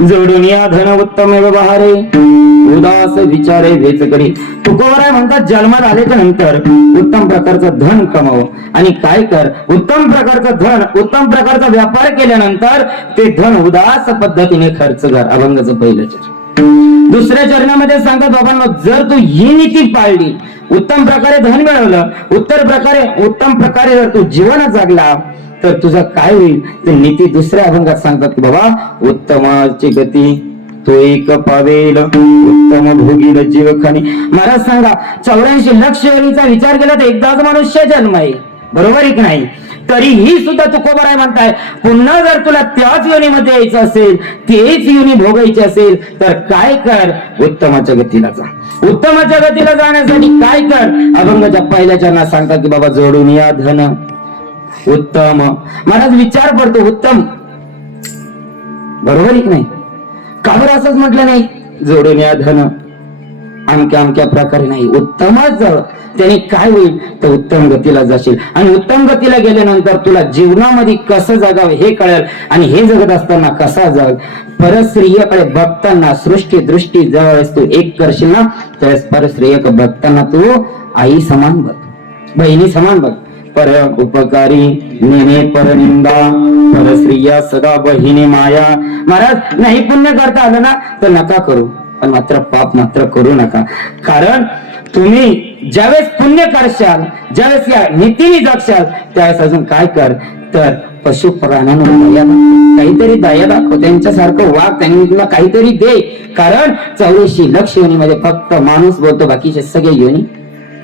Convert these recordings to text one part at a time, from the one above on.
जोडून या धन उत्तम व्यवहारे उदास विचारे भेच करी. तुकोबराय म्हणतात जन्मात आल्याच्या नंतर उत्तम प्रकारचं धन कमाव आणि काय कर, उत्तम प्रकारचं धन, उत्तम प्रकारचा व्यापार केल्यानंतर ते धन उदास पद्धतीने खर्च कर. अभंगाचं पहिलं चरण. दुसऱ्या चरणामध्ये सांगतात बाबांनो, जर तू ही नीती पाळली, उत्तम प्रकारे धन मिळवलं, उत्तम प्रकारे जर तू जीवन जगला तर तुझं काय होईल ते नीती दुसऱ्या अभंगात सांगतात की बाबा उत्तमाची गती तो एक पावेल उत्तम भोगील जीवखानी. महाराज सांगा 84 लक्ष योनीचा विचार केला तर एकदाच मनुष्य जन्म आहे, बरोबर आहे की नाही? तरीही सुद्धा तुकोबराय म्हणताय पुन्हा जर तुला त्याच योनीमध्ये यायचं असेल, तेच योनी भोगायची असेल तर काय कर, उत्तमाच्या गतीला जा. उत्तमाच्या गतीला जाण्यासाठी काय कर, अभंगाच्या पहिल्या चरणात सांगतात की बाबा जोडून या धन उत्तम. महाराज विचार पडतो उत्तम, बरोबर आहे की नाही? का बरं असंच म्हटलं नाही जोडून या धन अमक्या प्रकारे नाही, उत्तमच जळ. त्याने काय होईल तर उत्तम गतीला जाशील आणि उत्तम गतीला गेल्यानंतर तुला जीवनामध्ये कसं जगावं हे कळेल आणि हे जगत असताना कसा जग. परस्त्रियकडे बघताना सृष्टी दृष्टी जवळच तू एक करशील ना, त्यावेळेस परस्त्रियक बघताना तू आई समान बघ, बहिणी समान बघ. पर उपकारी नेने पर निंदा परस्त्रिया सदा बहिणी माया. महाराज नाही पुण्य करता आलं ना तर नका करू, पण मात्र पाप मात्र करू नका. कारण तुम्ही ज्यावेळेस पुण्य करशाल, ज्यावेळेस या नीतीने जगशाल, त्यावेळेस अजून काय कर तर पशु प्राण्यांवर दया दाखव, काहीतरी दया दाखव, त्यांच्यासारखं वाग, त्यांनी तुला काहीतरी दे. कारण 84 लक्ष योनीमध्ये फक्त माणूस बोलतो, बाकीचे सगळे योनी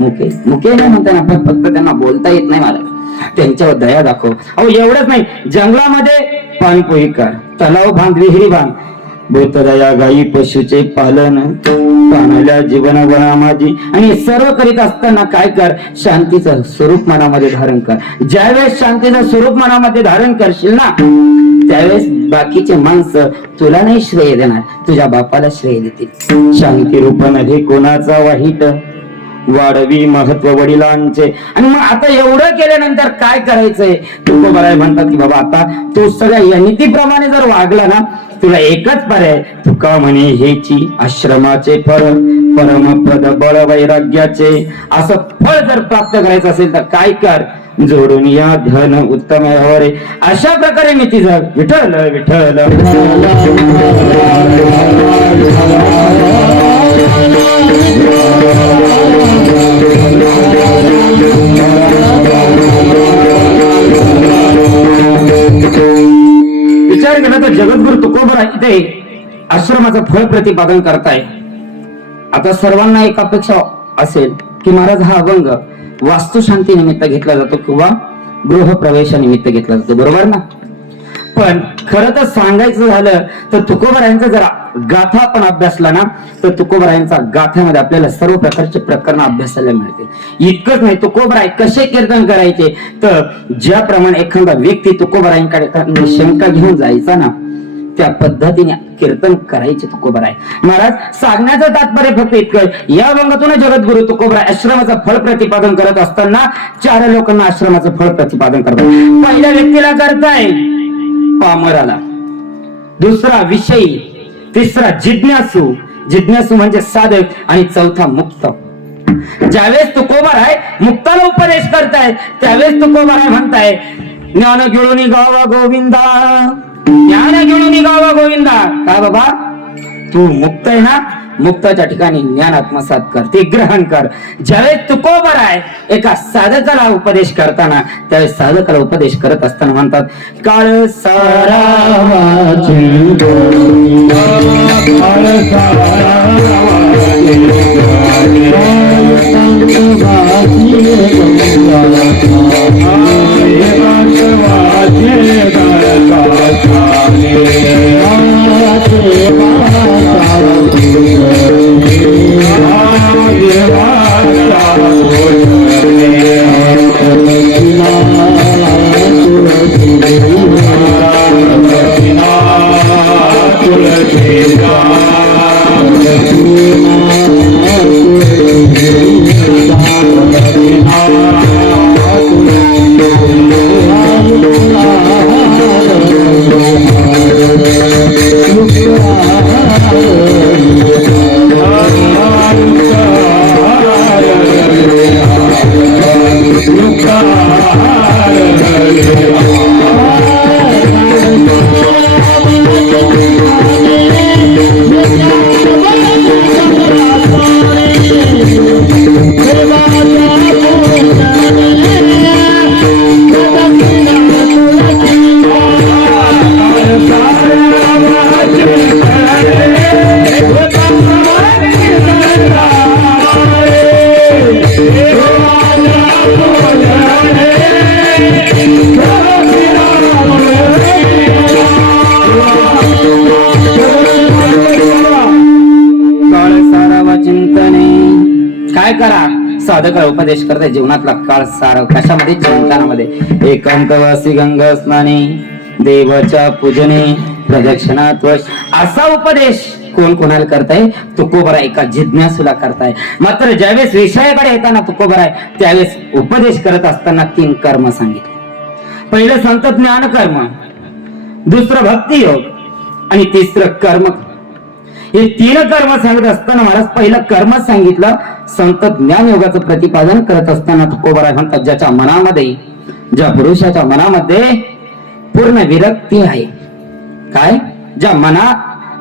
मुके नाही म्हणताना पण फक्त त्यांना बोलता येत नाही. मला त्यांच्यावर दया दाखव. अहो एवढंच नाही, जंगलामध्ये पाणपोई कर, तलाव बांध, विहिरी बांध, भूतदया गायी पशुचे पालन, पाण्याला जीवन बना माझी. आणि सर्व करीत असताना काय कर, शांतीचं स्वरूप मनामध्ये धारण कर. ज्यावेळेस शांतीचं स्वरूप मनामध्ये धारण करशील ना, त्यावेळेस बाकीचे माणसं तुला नाही श्रेय देणार, तुझ्या बापाला श्रेय देतील. शांती रूप नव्हे कोणाचा वाईट, वाढवी महत्व वडिलांचे. आणि मग आता एवढं केल्यानंतर काय करायचंय, तुकोबराय म्हणतात की बाबा आता तू सगळ्या या नीतीप्रमाणे जर वागला ना, तुला एकच पर्याय, तुका म्हणे हेची आश्रमाचे फळ परमपद बळ वैराग्याचे. असं फळ जर प्राप्त करायचं असेल तर काय कर, जोडून या धन उत्तम व्यवहारे. अशा प्रकारे नीती जग. विठ्ठल विठ्ठल. विचार केला तर जगद्गुरु तुकोबराय इथे आश्रमाचं फळ प्रतिपादन करताय. आता सर्वांना एक अपेक्षा असेल की महाराज हा अभंग वास्तुशांती निमित्त घेतला जातो किंवा गृहप्रवेशानिमित्त घेतला जातो, बरोबर ना? पण खरं तर सांगायचं झालं तर तुकोबरायांचा जरा गाथा आपण अभ्यासला ना, तर तुकोबरायांचा गाथ्यामध्ये आपल्याला सर्व प्रकारचे प्रकरण अभ्यासायला मिळते. इतकंच नाही, तुकोबराय कसे कीर्तन करायचे तर ज्याप्रमाणे एखादा व्यक्ती तुकोबरायांकडे शंका घेऊन जायचा ना, त्या पद्धतीने कीर्तन करायचे तुकोबराय. महाराज सांगण्याचं तात्पर्य फक्त इतकं, या अभंगातून जगद्गुरु तुकोबराय आश्रमाचं फळ प्रतिपादन करत असताना 4 लोकांना आश्रमाचं फळ प्रतिपादन करतात. पहिल्या व्यक्तीला करताय पामराला, दुसरा विषयी, तिसरा जिज्ञासू म्हणजे साधक, आणि चौथा मुक्त. ज्यावेळेस तुकोबराय मुक्ताला उपदेश करताय त्यावेळेस तुकोबराय म्हणताय ज्ञान घेऊन गावा गोविंदा, ज्ञान घेऊन गावा गोविंदा. का बाबा तू मुक्त आहे ना, मुक्ताच्या ठिकाणी ज्ञान आत्मसात कर, ते ग्रहण कर. ज्यावेळेस तुकोबराय एका साधकाला उपदेश करताना, त्यावेळेस साधकाला उपदेश करत असताना म्हणतात काळ सारा करा. साधकाला उपदेश करताय जीवनातला काळ सार कशामध्ये चिंतनामध्ये. एकांतवासी गंगा स्नानी देवाच्या पूजने प्रदक्षिणात्व असा उपदेश कोण कोणाला करताय? तुकोबरा एका जिज्ञासूला करताय. मात्र ज्यावेळेस विषयाकडे येताना तुकोबरा आहे त्यावेळेस उपदेश करत असताना 3 कर्म सांगितले. पहिलं संत ज्ञान कर्म, दुसरं भक्ती योग आणि तिसरं कर्म. हे 3 कर्म सांगत असताना महाराज पहिलं कर्म सांगितलं. संत ज्ञान योगाचं प्रतिपादन करत असताना तुकोबरा म्हणतात ज्याच्या मनामध्ये, ज्या पुरुषाच्या मनामध्ये पूर्ण विरक्ती आहे. काय? ज्या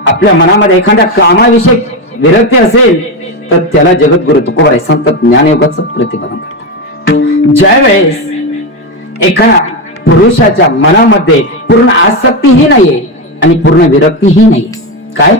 आपल्या मनामध्ये एखाद्या कामाविषयी विरक्ती असेल तर त्याला जगद्गुरु तुकोबरा संत ज्ञान योगाचं प्रतिपादन करतात. ज्यावेळेस एखाद्या पुरुषाच्या मनामध्ये पूर्ण आसक्तीही नाहीये आणि पूर्ण विरक्तीही नाही. काय?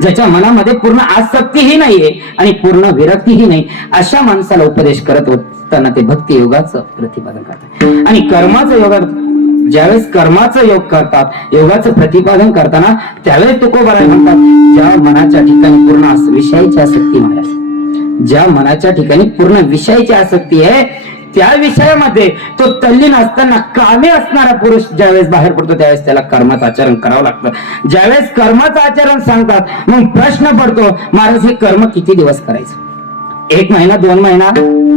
ज्याच्या मनामध्ये पूर्ण आसक्तीही नाहीये आणि पूर्ण विरक्तीही नाही अशा माणसाला उपदेश करत असताना ते भक्ती योगाचं प्रतिपादन करतात. आणि कर्माचं योग ज्यावेळेस कर्माचं योग करतात, योगाचं प्रतिपादन करताना त्यावेळेस तुकोबरा म्हणतात ज्या मनाच्या ठिकाणी पूर्ण विषयाची आसक्ती महाराज, ज्या मनाच्या ठिकाणी पूर्ण विषयाची आसक्ती आहे त्या विषयामध्ये तो तल्लीन असताना कामे असणारा पुरुष ज्यावेळेस बाहेर पडतो त्यावेळेस त्याला कर्माचं आचरण करावं लागतं. ज्यावेळेस कर्माचं आचरण सांगतात मग प्रश्न पडतो महाराज हे कर्म किती दिवस करायचं? 1 महिना, 2 महिना,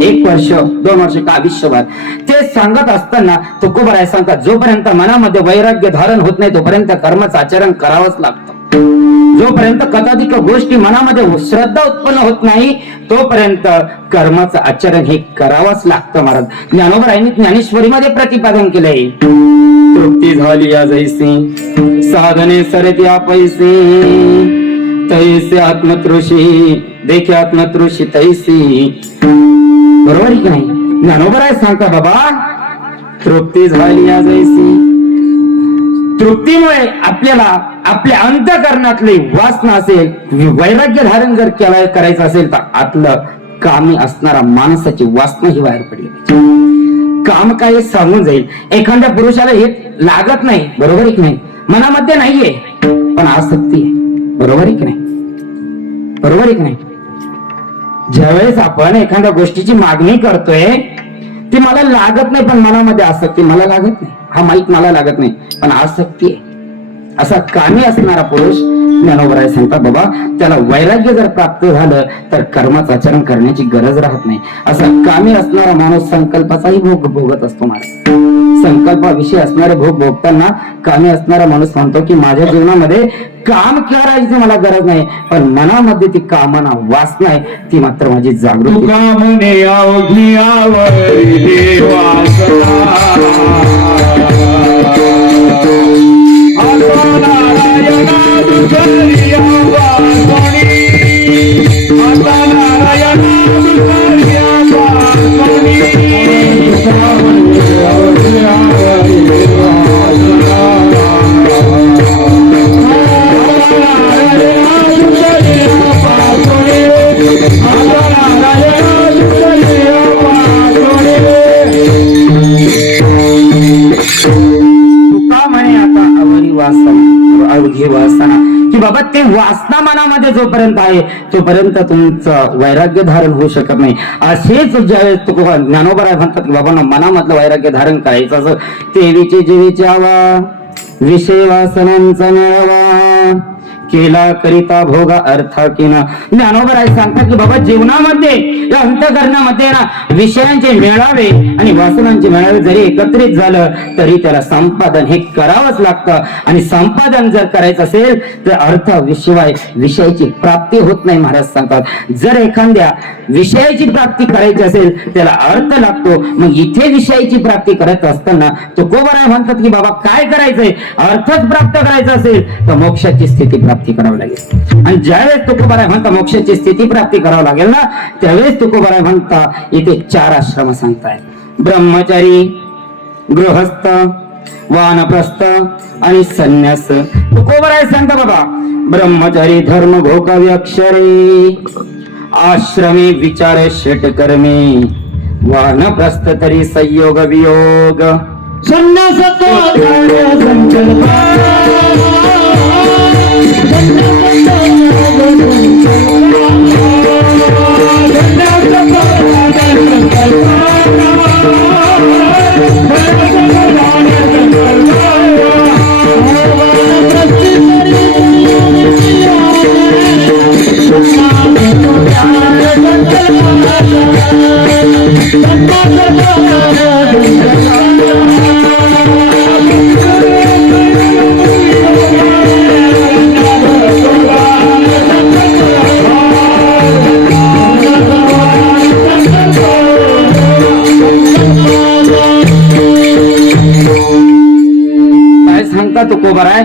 1 वर्ष, 2 वर्ष का आयुष्यभर? ते सांगत असताना तुकोबरा सांगतात जोपर्यंत मनामध्ये वैराग्य धारण होत नाही तोपर्यंत कर्माचं आचरण करावंच लागतं. जोपर्यंत कदाधिक गोष्टी मनामध्ये श्रद्धा उत्पन्न होत नाही तोपर्यंत कर्माचं आचरण हे करावंच लागतं महाराज. ज्ञानोबरायांनी ज्ञानेश्वरीमध्ये प्रतिपादन केलंय. तृप्ती झाली या जैसी साधने सरत्या पैसे तैसे आत्मतृषी देखे आत्मतृषी तैसी. बरोबर की नाही? ज्ञानोबराय सांगता बाबा तृप्ती झाली या जैसी. तृप्तीमुळे आपल्याला आपल्या अंतःकरणातली वासना असेल, वैराग्य धारण जर करायचं असेल तर आतलं कामी असणारा माणसाची वासना ही बाहेर पडली पाहिजे. काम काय सांगून जाईल. एखाद्या पुरुषाला हे लागत नाही, बरोबर आहे की नाही? मनामध्ये नाहीये पण आसक्ती आहे, बरोबर आहे की नाही? बरोबर आहे की नाही? ज्यावेळेस आपण एखाद्या गोष्टीची मागणी करतोय ती मला लागत नाही पण मनामध्ये आसक्ती, मला लागत नाही, हा माहित मला लागत नाही पण आसक्ती आहे. असा कामी असणारा पुरुष ज्ञानोबराय सांगतात बाबा त्याला वैराग्य जर प्राप्त झालं तर कर्माचं आचरण करण्याची गरज राहत नाही. असा कामी असणारा माणूस संकल्पाचाही भोग भोगत असतो. महाराज संकल्पाविषयी असणारे भोग भोगताना कामी असणारा माणूस म्हणतो की माझ्या जीवनामध्ये काम करायची मला गरज नाही पण मनामध्ये ती कामना वासना आहे ती मात्र माझी जागृती. की बाबा ते वासना मनामध्ये जोपर्यंत आहे तोपर्यंत तुमचं वैराग्य धारण होऊ शकत नाही. असेच ज्यावेळेस ज्ञानोबराय म्हणतात की बाबा मनामधलं वैराग्य धारण करायचं असं तेवीचे जीवीचे आवा विषय वासनांचा मेळावा केला करिता भोगा अर्थाकीना. ज्ञानोबराय सांगतात की बाबा जीवनामध्ये या अंतःकरणामध्ये ना विषयांचे मेळावे आणि वासनांचे मेळावे जरी एकत्रित झालं तरी त्याला संपादन हे करावंच लागतं. आणि संपादन जर करायचं असेल तर अर्थ शिवाय विषयाची प्राप्ती होत नाही. महाराज सांगतात जर एखाद्या विषयाची प्राप्ती करायची असेल त्याला अर्थ लागतो. मग इथे विषयाची प्राप्ती करत असताना तुकोबराय म्हणतात की बाबा काय करायचंय? अर्थच प्राप्त करायचं असेल तर मोक्षाची स्थिती प्राप्ती करावी लागेल. आणि ज्यावेळेस तुकोबराय म्हणता मोक्षाची स्थिती प्राप्ती करावी लागेल ना त्यावेळेस तुकोबराय म्हणता इथे 4 आश्रम सांगताय. ब्रह्मचारी, गृहस्थ, वानप्रस्थ आणि संन्यास. तुकोबराय सांगता बाबा ब्रह्मचारी धर्म भोगावे अक्षरे आश्रमी विचार शेट कर्मे वानप्रस्थ तरी संयोग वियोग संन्यास संकल्प तुकोबाराय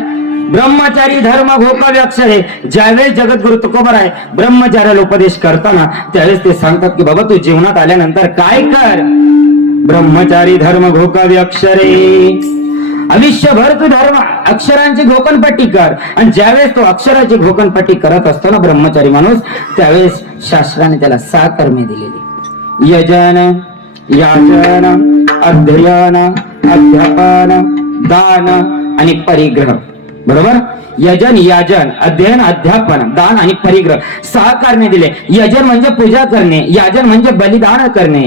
ब्रह्मचारी धर्म घोकावे अक्षरे. ज्यावेळेस जगद्गुरु तुकोबाराय ब्रह्मचार्याला उपदेश करताना त्यावेळेस ते सांगतात की बाबा तू जीवनात आल्यानंतर काय कर. ब्रह्मचारी धर्म घोकावे अक्षरे. आयुष्यभर तू धर्म अक्षरांची घोकणपट्टी कर. आणि ज्यावेळेस तो अक्षराची घोकणपट्टी करत असतो ना ब्रह्मचारी माणूस, त्यावेळेस शास्त्राने त्याला 6 कर्मे दिलेली. यजन, याचन, अध्ययन, अध्यापन, दान आणि परिग्रह. बरोबर. यजन, याजन, अध्ययन, अध्यापन, दान आणि परिग्रह 6 कारणे दिले. यजन म्हणजे पूजा करणे, याजन म्हणजे बलिदान करणे,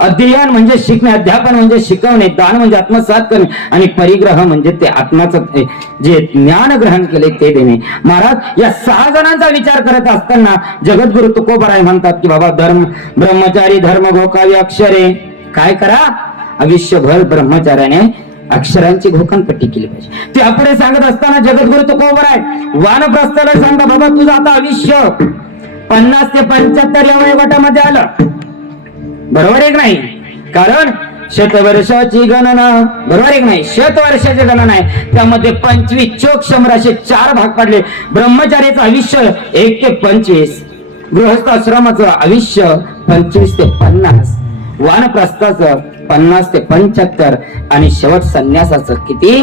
अध्ययन म्हणजे शिकणे, अध्यापन म्हणजे शिकवणे, दान म्हणजे आत्मसात करणे आणि परिग्रह म्हणजे ते आत्माचं जे ज्ञान ग्रहण केले ते देणे. महाराज या 6 जणांचा विचार करत असताना जगद्गुरु तुकोबाराय म्हणतात की बाबा ब्रह्मचारी धर्म घोकावे अक्षरे. काय करा. आयुष्यभर ब्रह्मचार्याने अक्षरांची घोकणपट्टी केली पाहिजे. ते पुढे सांगत असताना जगद्गुरु तुकोबाराय वानप्रस्थाला सांगता बाबा तुझं आता आयुष्य 50 ते 75 या वयोगटामध्ये आलं. बरोबर एक नाही. कारण शतवर्षाची गणना. बरोबर एक नाही. शतवर्षाची गणना आहे. त्यामध्ये 25 चोक 100 असे 4 भाग पडले. ब्रह्मचार्याचं आयुष्य 1 ते 25, गृहस्थ आश्रमाचं आयुष्य 25 ते 50, वानप्रस्थाचं 50 ते 75 आणि शेवट संन्यासाचं किती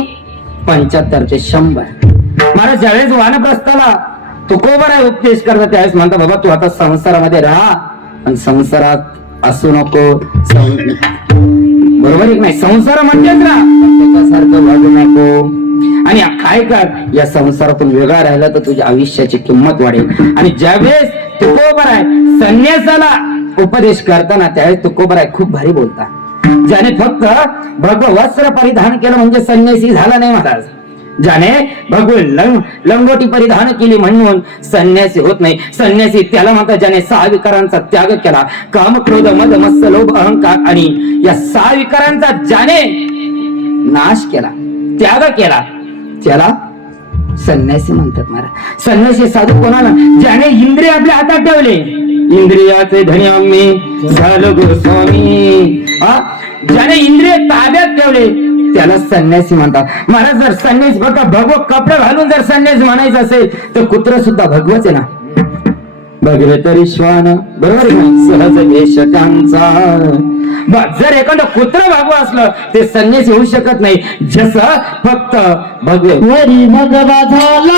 75 ते 100. महाराज ज्यावेळेस वानप्रस्थाला तुकोबाराय उपदेश करतात त्यावेळेस म्हणता बाबा तू आता संसारामध्ये राहा आणि संसारात असू नको. बरोबर एक नाही. संसार म्हणजेच राहा, त्याच्यासारखं वागू नको. आणि काय कर या संसारातून वेगळा राहिला तर तुझ्या आयुष्याची किंमत वाढेल. आणि ज्यावेळेस तुकोबाराय संन्यासाला उपदेश करताना त्यावेळेस तुकोबाराय खूप भारी बोलता. ज्याने फक्त भगव वस्त्र परिधान केलं म्हणजे संन्यासी झाला नाही महाराज. ज्याने भगव लंगोटी परिधान केली म्हणून संन्यासी होत नाही. संन्यासी त्याला म्हणतात ज्याने 6 विकारांचा त्याग केला. काम, क्रोध, मद, मत्सर, लोभ, अहंकार आणि या 6 विकारांचा ज्याने नाश केला, त्याग केला, त्याला संन्यासी म्हणतात महाराज. संन्यासी साधू कोणाला. ज्याने इंद्रिय आपल्या हातात ठेवले. इंद्रियाचे धनी आम्ही झालो गोस्वामी. ज्याने इंद्रिय ताब्यात ठेवले त्याला संन्यासी म्हणतात. महाराज जर संन्यासी बघा भगव कपडे घालून जर संन्यासी म्हणायचं असेल तर कुत्र सुद्धा भगवच आहे ना. भगवे तरी श्वान. बरोबर सहज वेश त्यांचा. जर एखादं कुत्र भागव असलं ते संन्यासी होऊ शकत नाही. जसं फक्त भगवे वरी भगवा झाला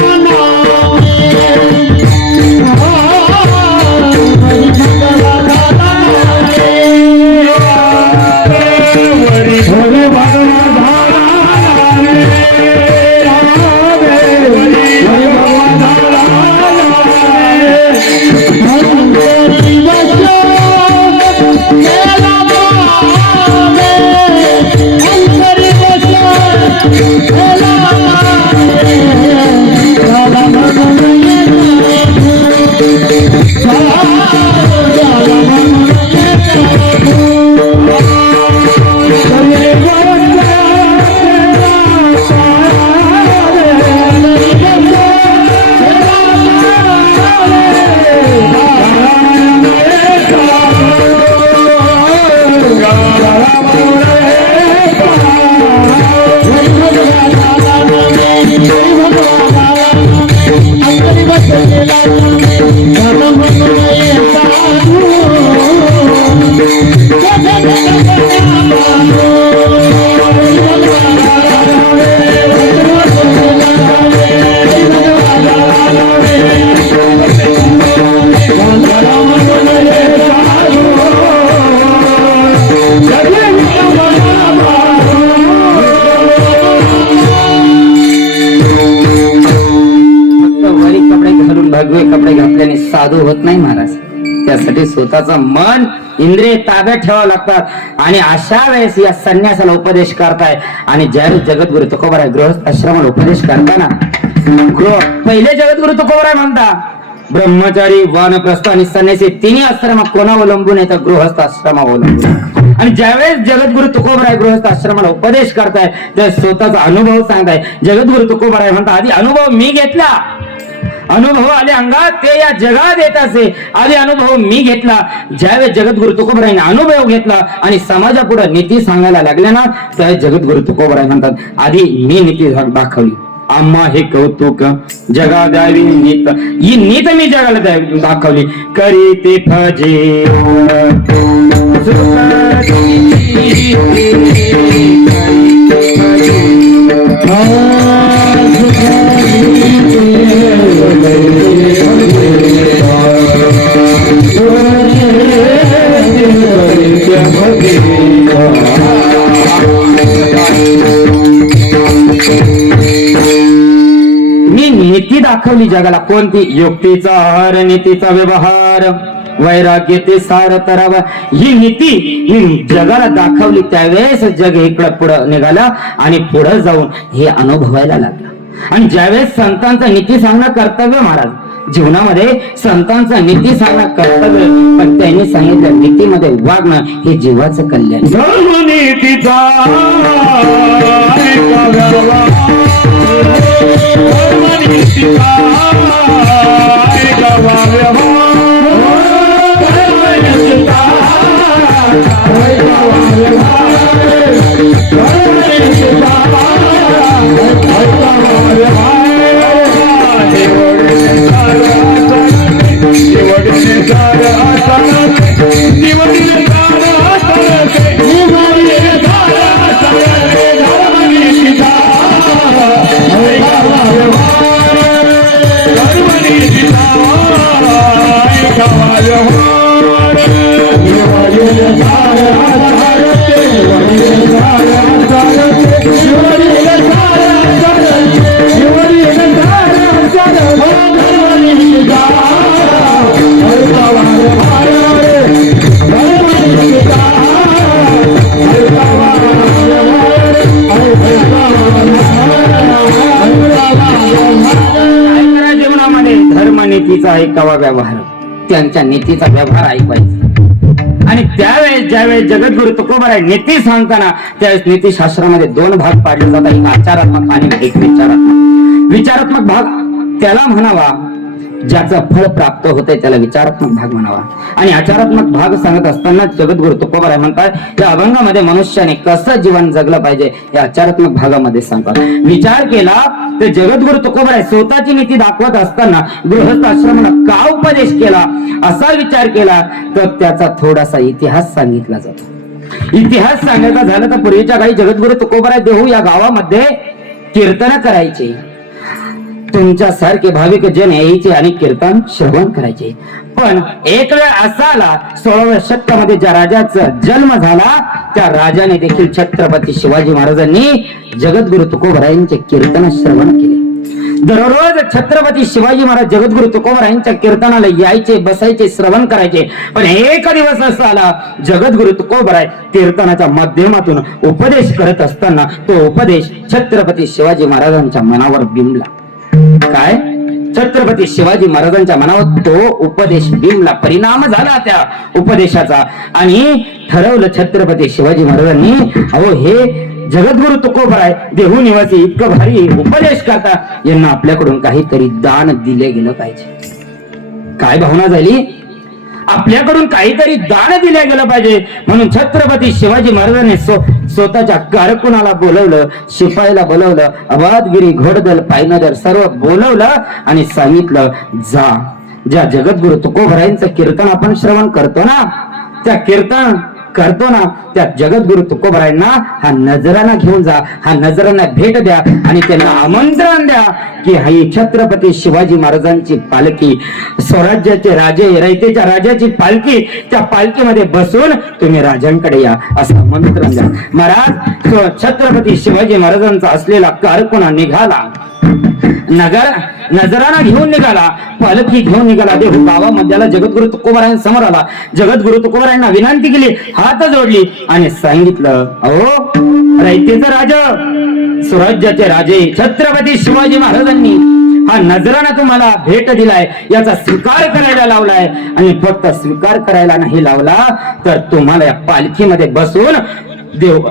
भगवे कपडे घातल्याने साधू होत नाही महाराज. त्यासाठी स्वतःचं मन इंद्रिय ताब्यात ठेवावं लागतात. आणि अशा वेळेस या संन्यासाला उपदेश करताय. आणि ज्यावेळेस जगद्गुरु तुकोबाराय गृहस्थ आश्रमाला उपदेश करताना पहिले जगद्गुरु तुकोबाराय म्हणता ब्रह्मचारी, वानप्रस्थ आणि संन्यासी तिन्ही आश्रमात कोणावर अवलंबून येतात. गृहस्थ आश्रमावर अवलंबून. आणि ज्यावेळेस जगद्गुरु तुकोबाराय गृहस्थ आश्रमाला उपदेश करताय त्या स्वतःचा अनुभव सांगताय. जगद्गुरु तुकोबाराय म्हणता आधी अनुभव मी घेतला. अनुभव आले अंगात ते या जगात येत असे. आधी अनुभव मी घेतला. ज्यावेळेस जगद्गुरु तुकोबारायने अनुभव घेतला आणि समाजापुढे नीती सांगायला लागल्या ना त्यावेळेस जगद्गुरु तुकोबाराय म्हणतात आधी मी नीती दाखवली. आम्हा हे कौतुक जगा द्यावी नीत, ही नीत मी जगाला दाखवली. करी ते फजे मी नीती दाखवली जगाला. कोणती? युक्तीचा आहार, नीतीचा व्यवहार, वैराग्य ते सार तराव. ही नीती मी जगाला दाखवली. त्यावेळेस जग इकडं पुढं निघालं आणि पुढे जाऊन हे अनुभवायला लागलं. आणि ज्यावेळेस संतांचं नीती सांगणं कर्तव्य महाराज जीवनामध्ये, संतांचं नीती सांगणं कर्तव्य, पण त्यांनी सांगितलं नीतीमध्ये वागणं हे जीवाचं कल्याण. नीतीचा ऐकावा व्यवहार, त्यांच्या नीतीचा व्यवहार ऐकायचा. आणि त्यावेळेस ज्यावेळेस जगद्गुरु तुकोबाराय नीती सांगताना त्यावेळेस नीतीशास्त्रामध्ये दोन भाग पाडले जातात, एक आचारात्मक आणि एक विचारात्मक. विचारात्मक भाग त्याला म्हणावा ज्याचं फळ प्राप्त होतंय, त्याला विचारात्मक भाग म्हणावा. आणि आचारात्मक भाग सांगत असताना जगद्गुरु तुकोबाराय म्हणतात या अभंगामध्ये मनुष्याने कसं जीवन जगलं पाहिजे या आचारात्मक भागामध्ये सांगतात. विचार केला तर जगद्गुरु तुकोबाराय स्वतःची नीती दाखवत असताना गृहस्थ आश्रमाला का उपदेश केला असा विचार केला तर त्याचा थोडासा इतिहास सांगितला जातो. इतिहास सांगायचा झाला तर पूर्वीच्या काळी जगद्गुरु तुकोबाराय देहू या गावामध्ये कीर्तन करायचे. तुमच्यासारखे भाविक जन यायचे आणि कीर्तन श्रवण करायचे. पण एक वेळ असा आला 16व्या शतकामध्ये ज्या राजाचा जन्म झाला त्या राजाने देखील छत्रपती शिवाजी महाराजांनी जगद्गुरु तुकोबारायांचे कीर्तन श्रवण केले. दररोज छत्रपती शिवाजी महाराज जगद्गुरु तुकोबारायांच्या कीर्तनाला यायचे, बसायचे, श्रवण करायचे. पण एक दिवस असा आला जगद्गुरु तुकोबाराय कीर्तनाच्या माध्यमातून उपदेश करत असताना तो उपदेश छत्रपती शिवाजी महाराजांच्या मनावर बिंबला. काय? छत्रपती शिवाजी महाराजांच्या मनावर तो उपदेश बिंबला, परिणाम झाला त्या उपदेशाचा. आणि ठरवलं छत्रपती शिवाजी महाराजांनी अहो हे जगद्गुरु तुकोबाराय देहू निवासी इतकं भारी उपदेश करता, यांना आपल्याकडून काहीतरी दान दिले गेलं पाहिजे. काय भावना झाली? आपल्याकडून काहीतरी दान दिले गेलं पाहिजे. म्हणून छत्रपती शिवाजी महाराजांनी स्वतःच्या कारकुनाला बोलवलं, शिपाईला बोलवलं, अबादगिरी, घोडदल, पायनदर सर्व बोलवलं आणि सांगितलं जा ज्या जगद्गुरु तुकोबारायांचं कीर्तन आपण श्रवण करतो ना, त्या कीर्तन करतो ना त्या जगद्गुरु तुकोबारायांना हा नजराना घेऊन जा, हा नजराना भेट द्या आणि त्यांना आमंत्रण द्या की ही छत्रपती शिवाजी महाराजांची पालखी, स्वराज्याचे राजे, रयतेच्या राजाची पालखी, त्या पालखीमध्ये बसून तुम्ही राजांकडे या असं आमंत्रण द्या. महाराज छत्रपती शिवाजी महाराजांचा असलेला कारकुना निघाला, नजराना घेऊन निघाला, पालखी घेऊन निघाला. देहू गावामध्याला जगद्गुरु तुकोबारायांसमोर आला. जगद्गुरु तुकोबारायांना विनंती केली, हात जोडली आणि सांगितलं अहो रयतेचा राजा, स्वराज्याचे राजे छत्रपती शिवाजी महाराजांनी हा नजराना तुम्हाला भेट दिलाय, याचा स्वीकार करायला लावलाय. आणि फक्त स्वीकार करायला नाही लावला तर तुम्हाला या पालखीमध्ये बसून देव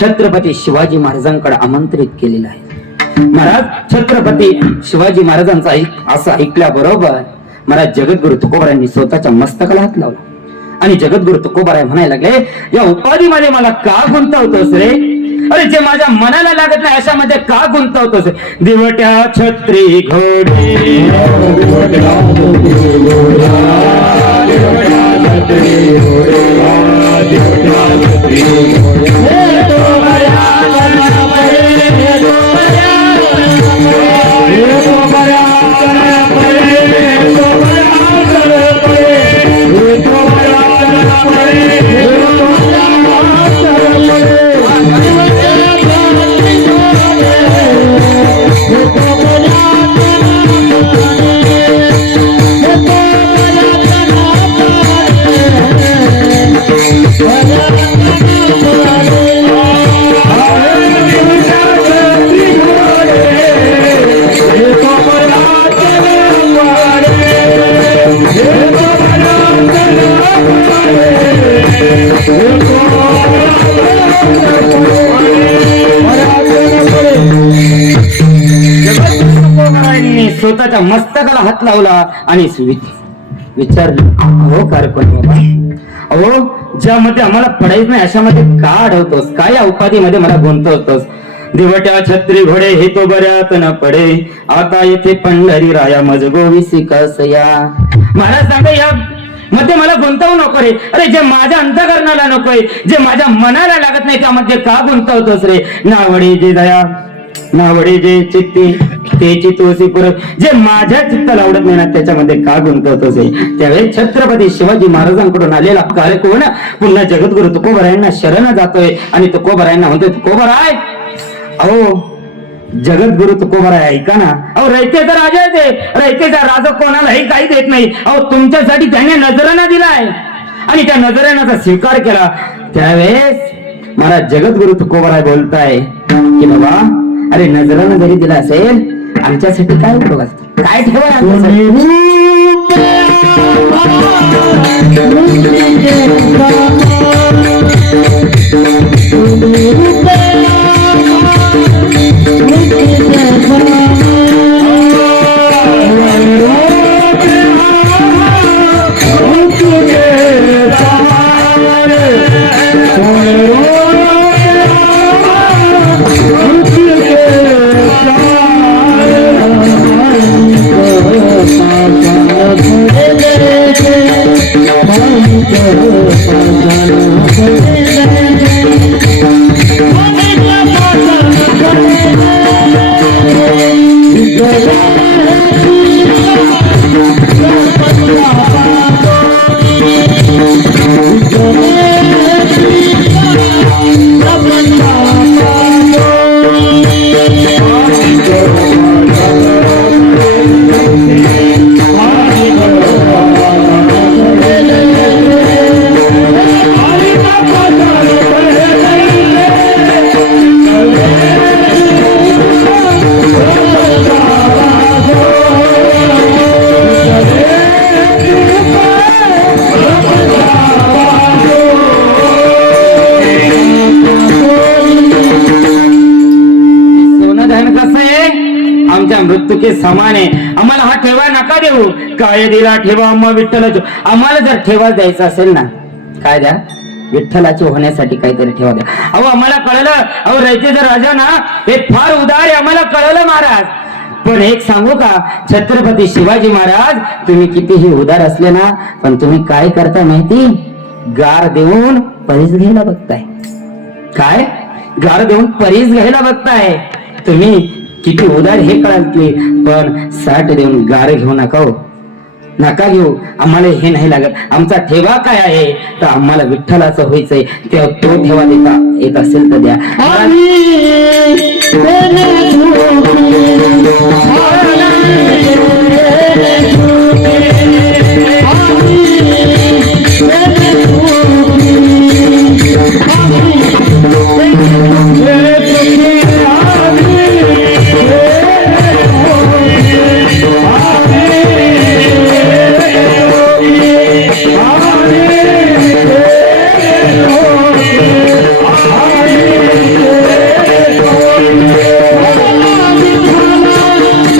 छत्रपती शिवाजी महाराजांकडे आमंत्रित केलेलं आहे. महाराज छत्रपती शिवाजी महाराजांचा असं ऐकल्याबरोबर महाराज जगद्गुरु तुकोबारायांनी स्वतःच्या मस्तकाला हात लावला आणि जगद्गुरु तुकोबाराय म्हणायला लागले या उपाधीमध्ये मला का गुंतवतोस रे? अरे जे माझ्या मनाला लागत नाही अशामध्ये का गुंतवतोस? दिवट्या छत्री घोडे स्वतःच्या मस्तकाला हात लावला आणि विचारलं, अहो कारकून बाबा, अहो ज्यामध्ये आम्हाला पडायच नाही अशामध्ये का अडवतोस? काय या उपाधीमध्ये मला गुंतवतोस? दिवट्या छत्री घोडे हे तो बऱ्यात न पडे, आता येथे पंढरी राया मज गोविसी कसया. मला सांगा या मध्ये मला गुंतवू नको रे. अरे जे माझ्या अंतकरणाला नकोय, जे माझ्या मनाला लागत नाही त्यामध्ये का गुंतवतोस रे? नावडे जे दया नावडे जे चित्ती ते चितोसी पुर, जे माझ्या चित्ताला आवडत नाही ना त्याच्यामध्ये का गुंतवतोस? त्यावेळी छत्रपती शिवाजी महाराजांकडून आलेला कारकून पुन्हा जगद्गुरु तुकोबरायांना शरण जातोय आणि तुकोबरायांना म्हणतोय, तुकोबराय, अहो जगद्गुरु तुकोबराय ऐका ना. अहो रयतेचा राजा आहे ते, रयतेचा राजा कोणालाही काही देत नाही. अहो तुमच्यासाठी त्याने नजराना दिलाय आणि त्या नजरानाचा स्वीकार केला. त्यावेळेस मला जगद्गुरु तुकोबराय बोलताय की बाबा, अरे नजरानं जरी दिला असेल आमच्यासाठी काय उपयोग असतो? काय ठेवा मृत्यूके समान आहे. आम्हाला हा ठेवा नका देऊ, काय दिला ठेवा अम्मा विठ्ठलाची. आम्हाला जर ठेवा द्यायचा असेल ना, काय द्या, विठ्ठलाची होण्यासाठी काहीतरी ठेवा द्या. अहो आम्हाला कळलं, अहो रयतेचा राजा ना हे फार उदार आहे, आम्हाला कळलं महाराज. पण एक सांगू का, छत्रपती शिवाजी महाराज तुम्ही कितीही उदार असले ना, पण तुम्ही काय करता माहिती? गार देऊन परीस घ्यायला बघताय. काय गार देऊन परीस घ्यायला बघताय तुम्ही? किती उदार हे कळाल की, पण साठ देऊन गार घेऊ नका हो, नका घेऊ. आम्हाला हे नाही लागत. आमचा ठेवा काय आहे तर आम्हाला विठ्ठलाचं व्हायचंय, तेव्हा तो ठेवा देता येत असेल तर द्या.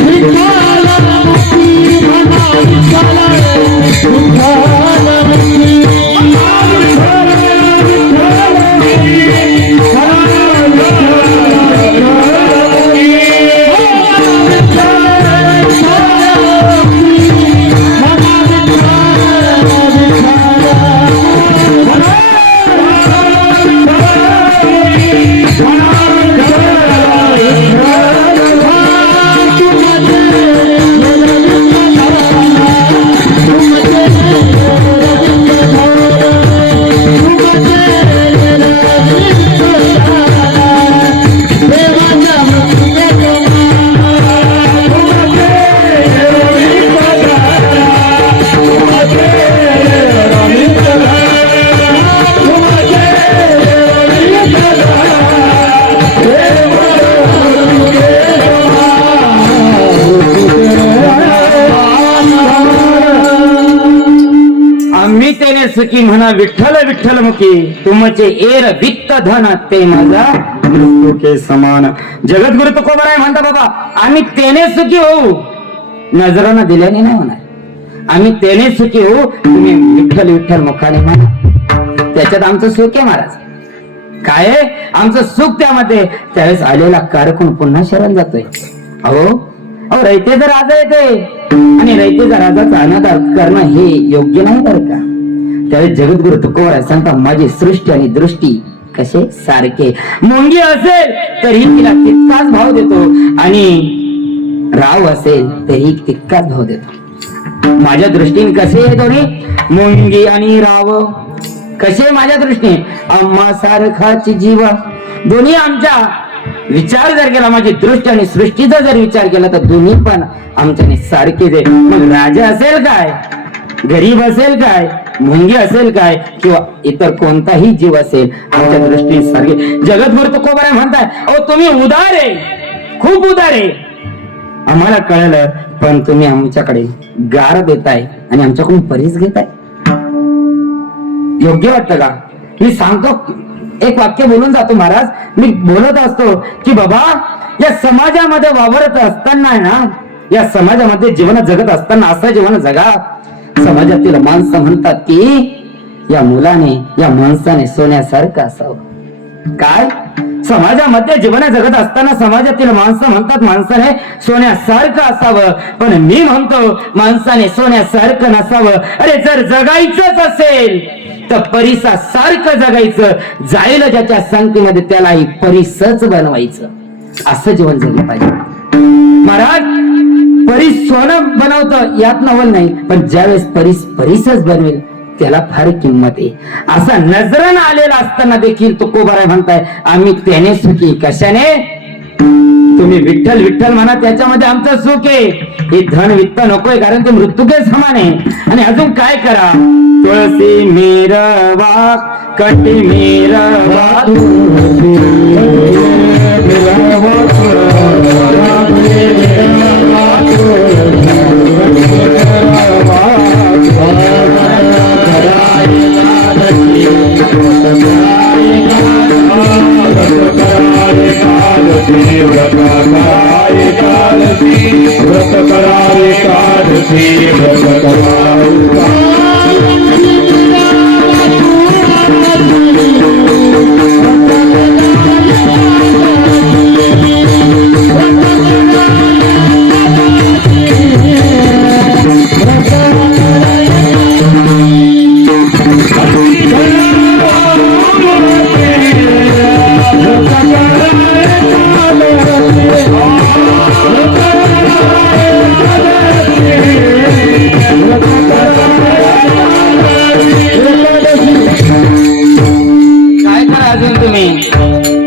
Vivala सुखी म्हणा विठ्ठल विठ्ठल मुखी, तुमचे एर वित्त धन ते माझा मृत्यू के समान. जगद्गुरु तुकोबाराय म्हणता बाबा आम्ही तेने सुखी होऊ, नजरांना दिल्याने नाही होणार. आम्ही तेने सुखी होऊ, तुम्ही विठ्ठल विठ्ठल मुखाने म्हणा, त्याच्यात आमचं सुख आहे महाराज. काय आहे आमचं सुख त्यामध्ये. त्यावेळेस आलेला कारकून पुन्हा शरण जातोय. अहो अहो रयतेचा राजा येते आणि रयतेचा राजाचा अनादर करणं हे योग्य नाही बरं का. त्यावेळेस जगद्गुरु तुकोबाराय सांगता माझी सृष्टी आणि दृष्टी कसे सारखे. मुंगी असेल तरी तिला तितकाच भाव देतो आणि राव असेल तरी तितकाच भाव देतो. माझ्या दृष्टीने कसे आहे दोन्ही, मुंगी आणि राव कसे माझ्या दृष्टीने, आम्हा सारखाची जीव. दोन्ही आमच्या विचार जर केला, माझी दृष्टी आणि सृष्टीचा जर विचार केला तर दोन्ही पण आमच्याने सारखेच आहे. मग राजा असेल काय, गरीब असेल काय, मुंगी असेल काय किंवा इतर कोणताही जीव असेल आमच्या दृष्टीने सारखे. जगद्गुरु तुकोबाराय म्हणताय अहो तुम्ही उदार आहे, खूप उदार आहे. आम्हाला कळलं पण तुम्ही आमच्याकडे गार देताय आणि आमच्याकडून परीस घेताय. योग्य वाटतं का. मी सांगतो एक वाक्य बोलून जातो महाराज. मी बोलत असतो की बाबा या समाजामध्ये वावरत असताना ना, या समाजामध्ये जीवन जगत असताना असं जीवन जगा. समाजातील माणसं म्हणतात की या मुलाने या माणसाने सोन्यासारखं असावं. काय समाजामध्ये जीवन जगत असताना समाजातील माणसं म्हणतात माणसाने सोन्यासारखं असावं, पण मी म्हणतो माणसाने सोन्यासारखं नसावं. अरे जर जगायचंच असेल तर परिसासारखं जगायचं. जाईल ज्याच्या संगतीमध्ये त्यालाही परिसच बनवायचं. असं जीवन जगलं पाहिजे महाराज. परीस सोनं बनवतं यात नवल नाही, पण ज्यावेळेस परिसच बनवेल त्याला फार किंमत आहे. असा नजरन आलेला असताना देखील तुकोबाराय म्हणताय आम्ही त्याने सुखी. कशाने, तुम्ही विठ्ठल विठ्ठल म्हणा, त्याच्यामध्ये आमचं सुख आहे. हे धन वित्त नकोय कारण ते मृत्यूके समान आहे. आणि अजून काय करा, तुळसी मेरवा कटी मेरवा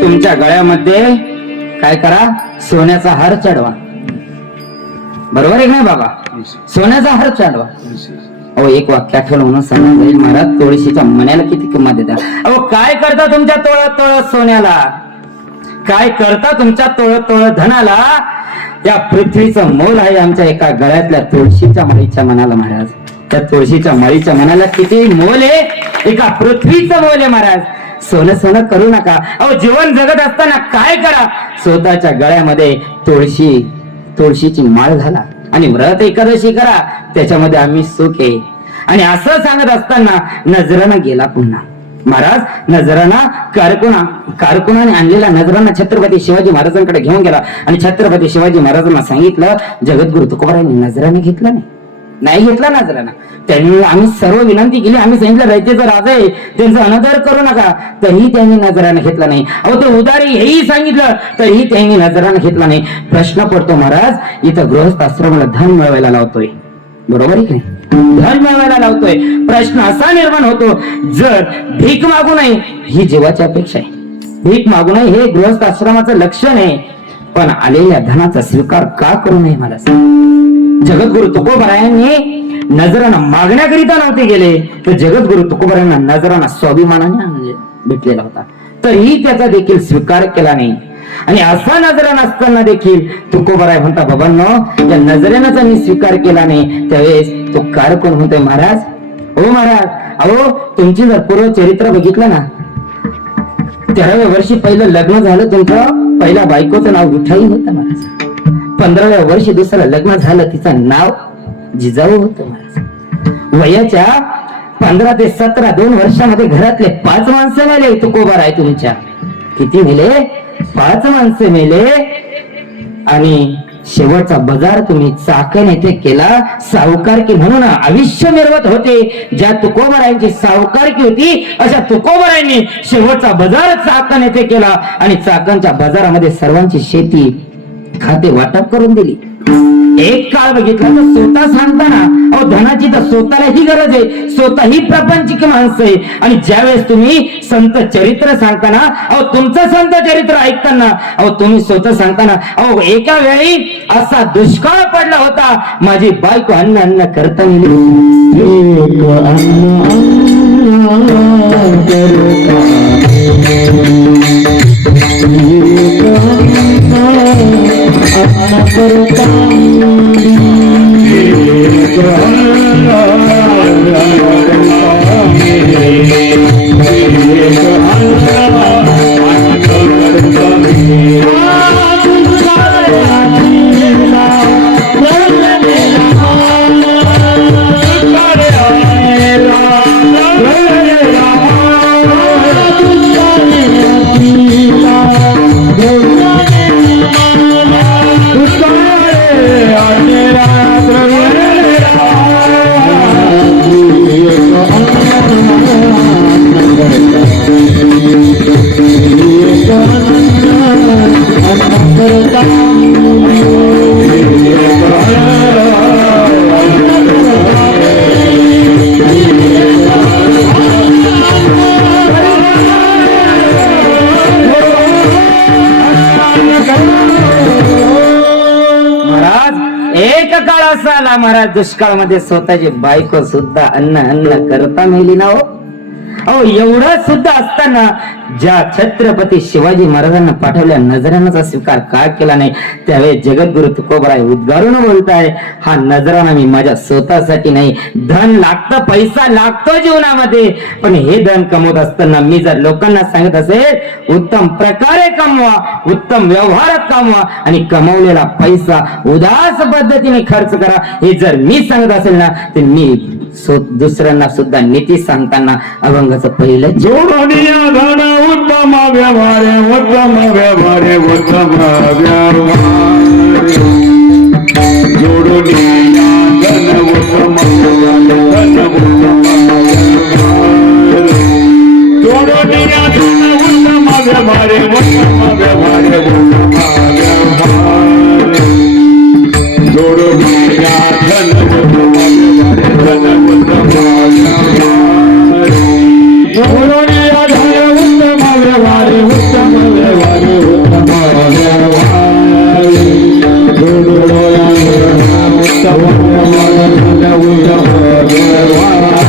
तुमच्या गळ्यामध्ये काय करा, सोन्याचा हार चढवा. बरोबर आहे नाही बाबा, सोन्याचा हार चढवा. अहो एक वाक्य आठवलं म्हणून समजा जाईल महाराज, तुळशीच्या मण्याला किती किंमत देतात. अहो काय करता तुमच्या तोळ तोळ सोन्याला, काय करता तुमच्या तोळ तोळ धनाला. या पृथ्वीचं मोल आहे आमच्या एका गळ्यातल्या तुळशीच्या माळीच्या मनाला महाराज. त्या तुळशीच्या माळीच्या मनाला किती मोल आहे, एका पृथ्वीचं मोल आहे महाराज. सोनं सोनं करू नका. अहो जीवन जगत असताना काय करा, स्वतःच्या गळ्यामध्ये तुळशीची माळ घाला आणि व्रत एकादशी करा, त्याच्यामध्ये आम्ही सुख आहे. आणि असं सांगत असताना नजराना गेला पुन्हा महाराज. नजराना कारकुनाने आणलेला नजराना छत्रपती शिवाजी महाराजांकडे घेऊन गेला आणि छत्रपती शिवाजी महाराजांना सांगितलं, जगद्गुरु तुकोबारायांनी नजराने घेतलं नाही घेतला नजराना. त्यांनी आम्ही सर्व विनंती केली, आम्ही सांगितलं रयतेचा राजा आहे त्यांचा अनादर करू नका, तरीही त्यांनी नजराने घेतला नाही. अहो ते उदारी हेही सांगितलं तरीही त्यांनी नजराने घेतला नाही. प्रश्न पडतो महाराज, इथं गृहस्थ आश्रमाला धन मिळवायला लावतोय, बरोबर आहे की नाही, धन मिळवायला लावतोय. प्रश्न असा निर्माण होतो, जर भीक मागू नये ही जीवाची अपेक्षा आहे, भीक मागू नये हे गृहस्थ आश्रमाचं लक्षण आहे, पण आलेल्या धनाचा स्वीकार का करू नये मला सांग. जगद्गुरु तुकोबारायांनी नजराना मागण्याकरिता नव्हते गेले, तर जगद्गुरु तुकोबारायांना नजराना स्वाभिमानाने भेटलेला होता, तरीही त्याचा देखील स्वीकार केला नाही. आणि असा नजरा नसताना देखील तुकोबाराय म्हणता, बाबांनो या नजरेनाचा मी स्वीकार केला नाही. त्यावेळेस तो कार कोण होतोय महाराज, हो महाराज अहो तुमची जर पूर्व चरित्र बघितलं ना, 13व्या वर्षी पहिलं लग्न झालं तुमचं, पहिल्या बायकोचं नाव विठाई होतं महाराज. 15व्या वर्षी दुसरं लग्न झालं, तिचं नाव जिजाऊ होतं महाराज. वयाच्या 15 ते 17 2 वर्षामध्ये घरातले 5 माणसं मेले. तुकोबार आहे तुमच्या. किती मेले? 5 माणसं मेले. आणि शेवटचा बाजार तुम्ही चाकण येथे केला. सावकारकी म्हणून आयुष्य मिरवत होते. ज्या तुकोबारायांची सावकारकी होती, अशा तुकोबारायांनी शेवटचा बाजार चाकण येथे केला आणि चाकणच्या बाजारामध्ये सर्वांची शेती खाते वाटप करून दिली. एक काळ बघितला तर स्वतः सांगताना, अहो धनाची तर स्वतःलाही गरज आहे, स्वतःही प्रापंचिक माणसं आहे. आणि ज्यावेळेस तुम्ही संत चरित्र सांगताना, अहो तुमचं संत चरित्र ऐकताना, अहो तुम्ही स्वतः सांगताना, अहो एका वेळी असा दुष्काळ पडला होता, माझी बायको अन्न अन्न करता महाराज दुष्काळामध्ये स्वतःची बायको सुद्धा अन्न अन्न करता मेली ना. अहो एवढं सुद्धा असताना ज्या छत्रपती शिवाजी महाराजांना पाठवल्या नजरानाचा स्वीकार का केला नाही, त्यावेळी जगद्गुरु तुकोबाराय उद्गारून बोलताय, हा नजराना मी माझ्या स्वतःसाठी नाही, धन लागतं, पैसा लागतो जीवनामध्ये, पण हे धन कमवत असताना मी जर लोकांना सांगत असेल उत्तम प्रकारे कमवा, उत्तम व्यवहारात कमवा आणि कमवलेला पैसा उदास पद्धतीने खर्च करा, हे जर मी सांगत असेल ना, तर मी दुसऱ्यांना सुद्धा नीती सांगताना अभंगाचं पहिलं जोडोनिया धन उत्तम व्यवहार, उत्तम व्यवहार, उत्तम व्यवहार, जोडोनिया धन उत्तम व्यवहार, धन उत्तम व्यवहार, जोडोनिया धन उत्तम व्यवहार, उत्तम व्यवहार, उत्तम व्यवहार, जोडोनिया धन उत्तम व्यवहार, धन उत्तम व्यवहार, जोडोनिया धन उत्तम व्यवहार, उत्तम व्यवहार, उत्तम व्यवहार, जोडोनिया धन उत्तम व्यवहार, उत्तम व्यवहार,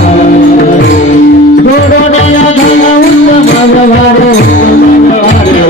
जोडोनिया धन उत्तम व्यवहार, उत्तम व्यवहार,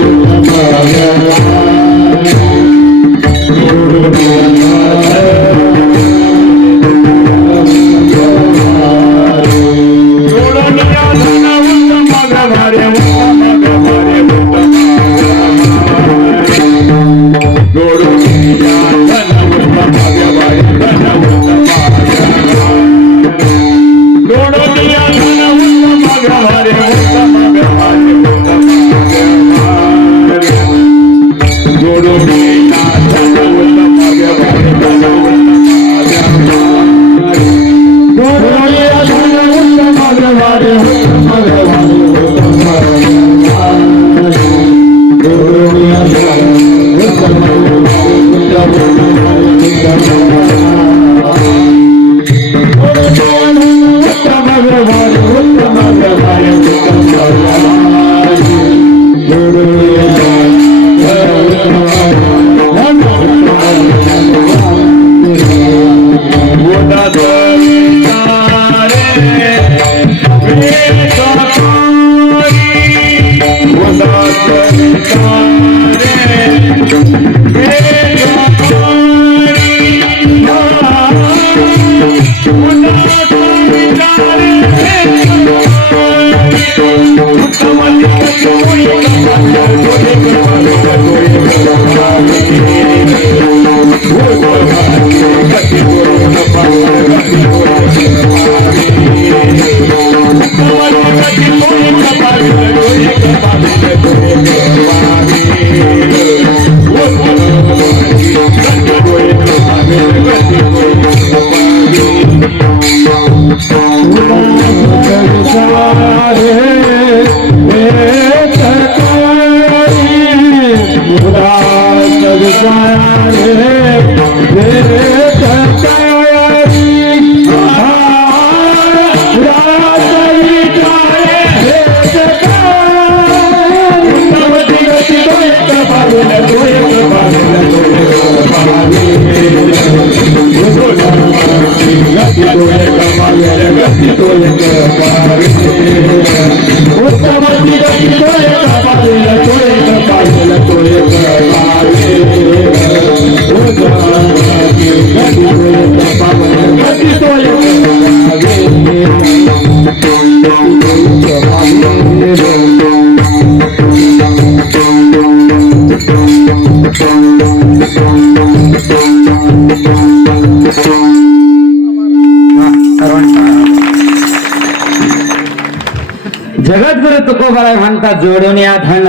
जगद्गुरु तुकोबाराय म्हणतात जोडून या धन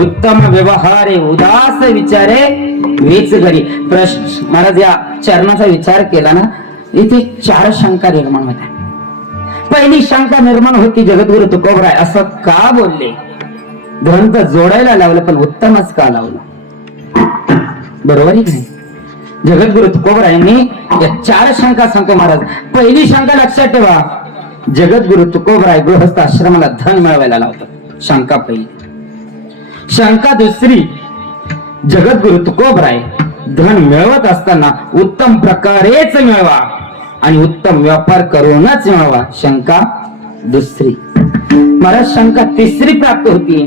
उत्तम व्यवहारे उदास विचारे वीच घरी. प्रश्न महाराज या चरणाचा विचार केला ना, इथे 4 शंका निर्माण होत्या. पहिली शंका निर्माण होती, जगद्गुरु तुकोबाराय असं का बोलले? धन तर जोडायला लावलं पण उत्तमच का लावलं? बरोबर आहे की नाही? जगद्गुरु तुकोबारायांनी या 4 शंका सांगतो महाराज. पहिली शंका लक्षात ठेवा, जगद्गुरु तुकोबाराय गृहस्थ आश्रमाला धन मिळवायला लावतात. शंका पहिली. शंका दुसरी, जगद्गुरु तुकोबाराय धन मिळवत असताना उत्तम प्रकारेच मिळवा आणि उत्तम व्यापार करूनच मिळवा. शंका दुसरी. महाराज शंका तिसरी प्राप्त होती,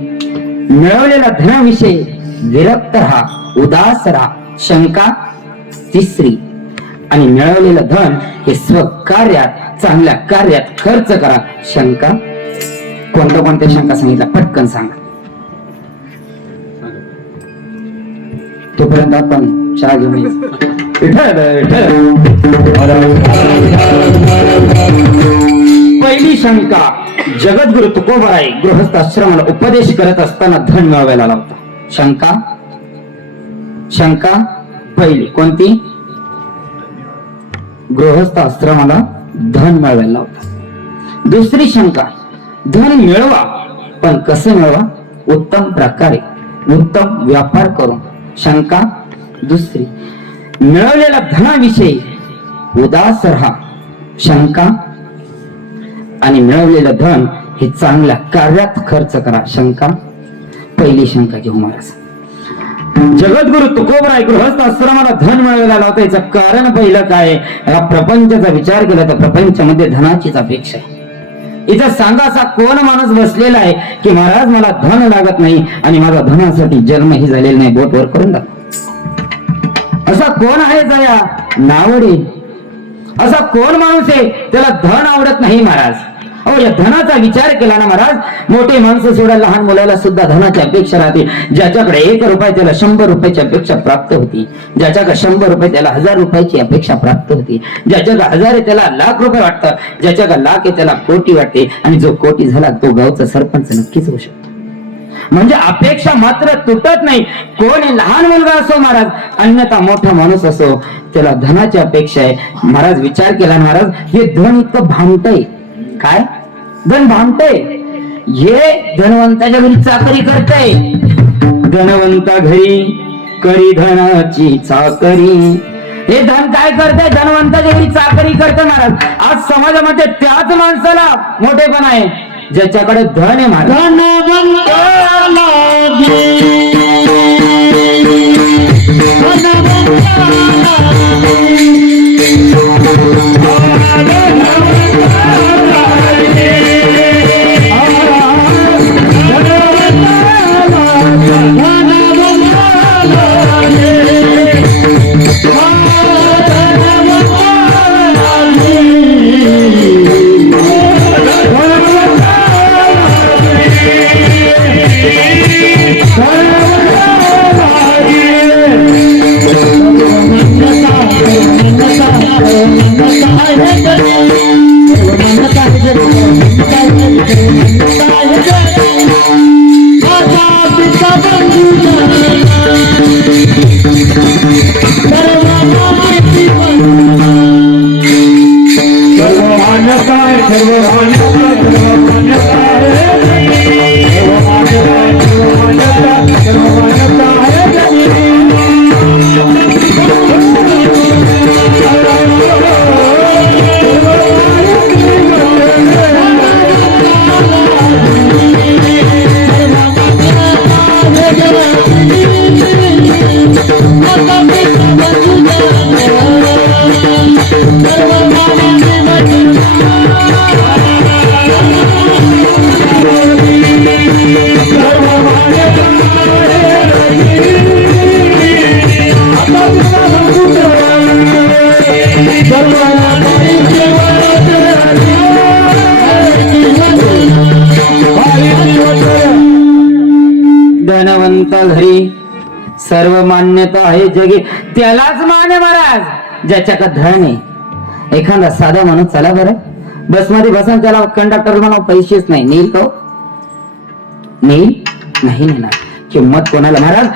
मिळवलेल्या धनाविषयी विरक्त राहा, उदास राहा. शंका तिसरी. आणि मिळवलेलं धन हे स्वकार्यात चांगल्या कार्यात खर्च करा. शंका कोणत्या शंका सांगितल्या पटकन सांगा, तोपर्यंत आपण चहा घेऊन येऊ. पहिली शंका, जगद्गुरु तुकोबाराय गृहस्थ आश्रमाला उपदेश करत असताना धन मिळवायला लावता. शंका पहिली कोणती? गृहस्थ आश्रमाला धन मिळवायला लावता. दुसरी शंका, धन मिळवा पण कसे मिळवा? उत्तम प्रकारे, उत्तम व्यापार करून. शंका दुसरी. मिळवलेल्या धनाविषयी उदास राहा. शंका. आणि मिळवलेलं धन हे चांगल्या कार्यात खर्च करा. शंका पहिली शंका घेऊ महाराज. जगद्गुरु तुकोबाराय गृहस्थ आश्रमाला धन मिळवायला लावता. याचं कारण पहिलं काय? या प्रपंचाचा विचार केला तर प्रपंचामध्ये धनाचीच अपेक्षा आहे. इथं सांगा असा कोण माणूस बसलेला आहे की महाराज मला धन लागत नाही आणि माझा धनासाठी जन्मही झालेला नाही? बोट वर करून दाखव. असा कोण आहे जया नावडे? असा कोण माणूस आहे त्याला धन आवडत नाही महाराज? अहो या धनाचा विचार केला ना महाराज, मोठे माणसं सोडा लहान मुलाला सुद्धा धनाची अपेक्षा राहते. ज्याच्याकडे 1 रुपया त्याला 100 रुपयाची अपेक्षा प्राप्त होती. ज्याच्याकडे 100 रुपये त्याला 1000 रुपयाची अपेक्षा प्राप्त होती. ज्याच्याकडे 1000 आहे त्याला लाख रुपये वाटतं. ज्याच्याकडे लाख आहे त्याला कोटी वाटते. आणि जो कोटी झाला तो गावचा सरपंच नक्कीच होऊ शकतो. म्हणजे अपेक्षा मात्र तुटत नाही. कोण लहान मुलगा असो महाराज, अन्यथा मोठा माणूस असो, त्याला धनाची अपेक्षा आहे. महाराज विचार केला महाराज, हे धन इतकं भामटय. काय धन भामटय? हे धनवंताच्या घरी चाकरी करतय. धनवंता घरी करी धनाची चाकरी. हे धन काय करतंय? धनवंताच्या घरी चाकरी करते महाराज. आज समाजामध्ये त्याच माणसाला मोठेपण आहे ज्याच्याकडे धन आहे महाराज. मान्यता आहे सर्व मान्यता आहे सर्व मान्यता आहे धनवंत घरी सर्व मान्यता आहे जगी, त्यालाच मान आहे महाराज ज्याच्याकडे धन आहे. एखादा साधा म्हणून चला बरं बस मध्ये बसून त्याला कंडक्टर म्हणा पैसेच नाही, नेईल का? नेईल नाही नेणार. किंमत कोणाला? महाराज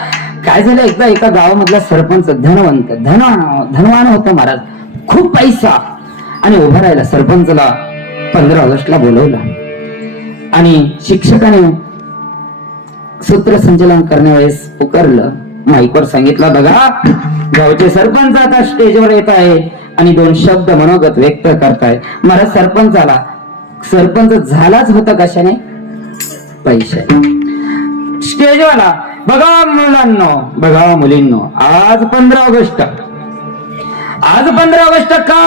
काय झालं, एकदा एका गावामधला सरपंच धनवंत धनवान होता महाराज, खूप पैसा. आणि उभा राहिला सरपंचला 15 ऑगस्टला बोलवलं आणि शिक्षकाने सूत्रसंचालन करण्यावेळेस पुकारलं, माईकवर सांगितलं, बघा गावचे सरपंच आता स्टेजवर येत आहे आणि 2 शब्द मनोगत व्यक्त करताय. मला सरपंच झालाच होता कशाने? पैसे. स्टेजवाला, बघा मुलांनो, बघा मुलींनो, आज 15 ऑगस्ट. आज 15 ऑगस्ट का?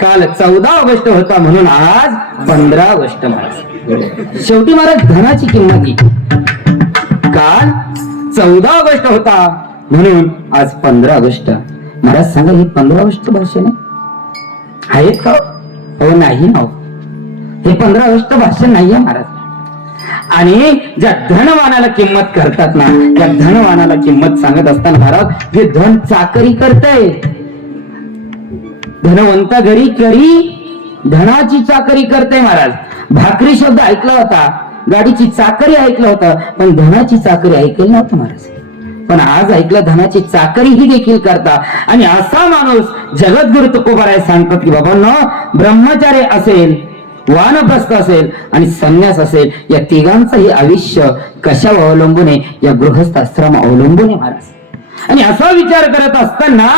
काल 14 ऑगस्ट होता म्हणून आज 15 ऑगस्ट. महाराज शेवटी महाराज धनाची किंमत ही. काल 14 ऑगस्ट होता म्हणून आज 15 ऑगस्ट. महाराज सांगा, हे 15 ऑगस्ट भाषण आहेत का? हो नाही ना, हे 15 ऑगस्ट भाषण नाही आहे महाराज. आणि ज्या धनवानाला किंमत करतात ना, त्या धनवानाला किंमत सांगत असताना महाराज हे धन चाकरी करतय. धनवंत घरी करी धनाची चाकरी करते महाराज. भाकरी शब्द ऐकला होता, गाडीची चाकरी ऐकलं होतं, पण धनाची चाकरी ऐकलं नव्हतं महाराज. पण आज ऐकलं धनाची चाकरी ही देखील करता. आणि असा माणूस जगद्गुरु तुकोबाराय सांगतात की बाबांनो, ब्रह्मचार्य असेल, वानप्रस्थ असेल आणि संन्यास असेल, या तिघांचंही आयुष्य कशावर अवलंबून आहे? या गृहस्थ आश्रम अवलंबून आहे महाराज. आणि असा विचार करत असताना